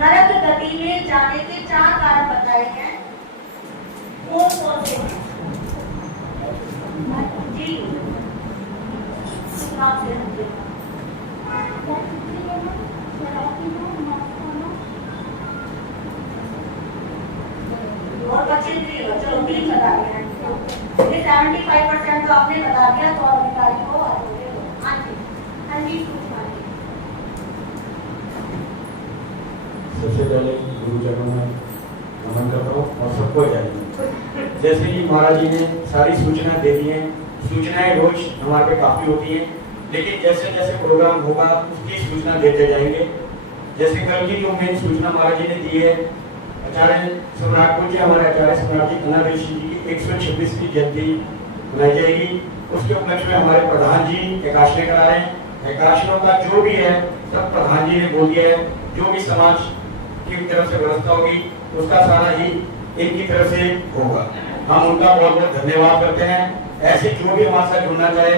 नरक गति में जाने के 4 कारण बताए हैं। कौन से जी और बच्चे चलो प्लीज बता दिया, ये 75% तो आपने बता दिया, तो अधिकारी को हाँ जी सबसे पहले गुरुजनों में नमन करता हूँ और सबको जानिए। जैसे कि महाराज जी ने सारी सूचना दे दी है, सूचनाएं रोज हमारे पे काफी होती है, लेकिन जैसे जैसे प्रोग्राम होगा उसकी सूचना देते जाएंगे। जैसे कल की जो मेन सूचना महाराज जी ने दी है, आचार्य सम्राटपुर जी, हमारे आचार्य सम्राट जी कन्हैया ऋषि जी की 126वीं जयंती मनाई जाएगी। उसके उपलक्ष्य में हमारे प्रधान जी एकाशने करा रहे हैं। एकाशनों का जो भी है सब प्रधान जी ने बोल दिया है, जो भी समाज की तरफ से व्यवस्था होगी उसका सारा ही इनकी तरफ से होगा। हम उनका बहुत बहुत धन्यवाद करते हैं। ऐसे जो भी हमारे साथ जुड़ना चाहे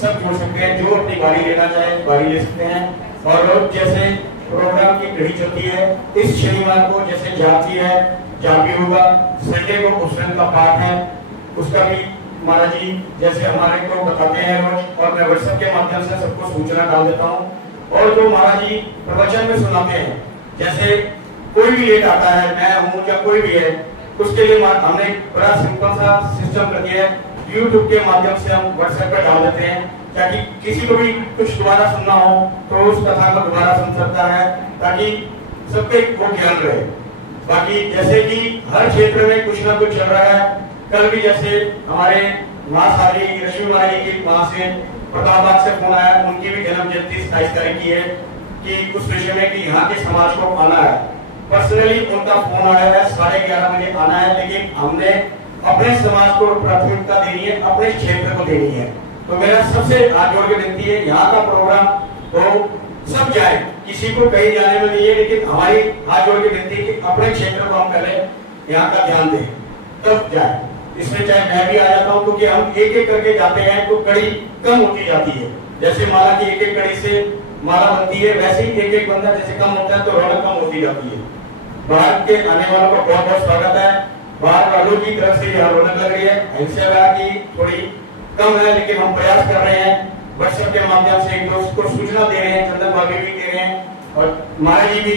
सब जुड़ सकते हैं, जो अपनी बारी लेना चाहे बारी ले सकते हैं। और रोज जैसे प्रोग्राम की घड़ी चलती है, इस शनिवार को जैसे जापी है, जापी होगा, संडे को पुस्तक का पाठ है, उसका भी महाराज जी जैसे हमारे को बताते हैं रोज, और मैं व्हाट्सएप के माध्यम से सबको सूचना डाल देता हूँ। और जो महाराज जी प्रवचन में सुनाते हैं, जैसे कोई भी लेट आता है, मैं हूँ या कोई भी है, उसके लिए हमने बड़ा सिंपल सा सिस्टम कर दिया है। YouTube के माध्यम से हम व्हाट्सएप पर डाल देते हैं, ताकि किसी को भी कुछ दोबारा सुनना हो तो उस कथा को दोबारा सुन सकता है, ताकि सबके वो ज्ञान रहे। बाकी जैसे कि हर क्षेत्र में कुछ ना कुछ चल रहा है। कल भी जैसे हमारे माँ सारी रश्मि मारी की माँ से प्रतापबाग से फोन आया, उनकी भी जन्म जयंती 27 तारीख की है, कि उस विषय में कि यहाँ के समाज को आना है। पर्सनली उनका फोन आया है 11:30 बजे आना है, लेकिन हमने अपने समाज को प्राथमिकता देनी है, अपने क्षेत्र को देनी है। तो मेरा सबसे हाथ जोड़ के विनती है, यहाँ का प्रोग्राम तो सब जाए, किसी को कहीं जाने में नहीं है, लेकिन हमारी हाथ जोड़ के विनती है कि अपने क्षेत्र को हम पहले यहाँ का ध्यान दें तब जाए। इसमें चाहे मैं भी आ जाता हूँ, क्योंकि हम एक एक करके जाते हैं तो कड़ी कम होती जाती है। जैसे माला की एक एक कड़ी से माला बनती है, वैसे ही एक एक बंदा जैसे कम होता है तो रौनक कम होती जाती है। बाहर के आने वालों का बहुत बहुत स्वागत है। बाहर वालों की तरफ से यहाँ रौनक लग रही है। हिंसा की थोड़ी कम है, लेकिन हम प्रयास कर रहे हैं, व्हाट्सएप के माध्यम से एक दोस्त को सूचना दे रहे हैं, चंदन भाभी भी दे रहे हैं और महाराज जी भी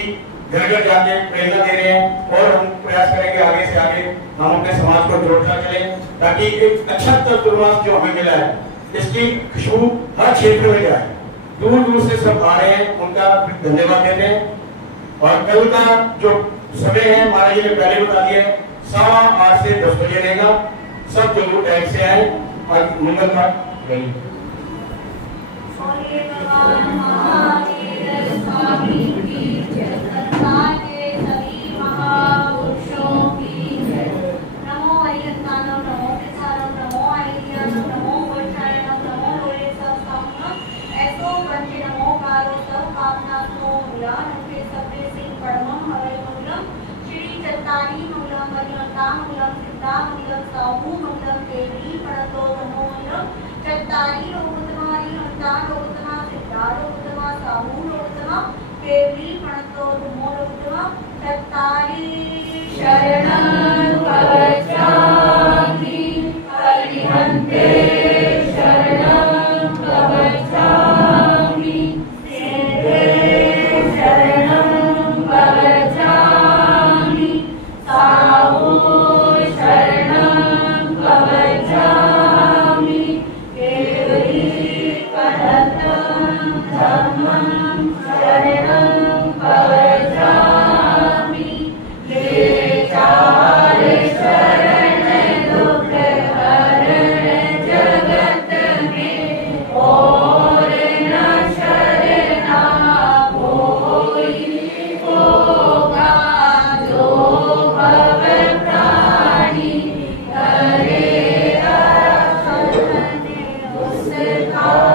घर घर जाके प्रेरणा दे रहे हैं। और हम प्रयास करेंगे आगे से आगे हम अपने समाज को जोड़ता चले, ताकि एक अच्छा चतुर्मास जो हमें मिला है इसकी खुशबू हर क्षेत्र में जाए। दूर दूर से सब आ रहे हैं, उनका धन्यवाद देते हैं। और कल का जो समय है महाराज जी ने पहले बता दिया है, 8:15 से 10 बजे रहेगा। सब जरूर टाइम से आए और मंगल का शरणं प्रवक्ष्यामि परिहन्ते शरणं प्रवक्ष्यामि सिद्धे शरणं प्रवक्ष्यामि साहु शरणं प्रवक्ष्यामि केवली पठतं धम्मं शरणं प्रवक्ष्यामि Oh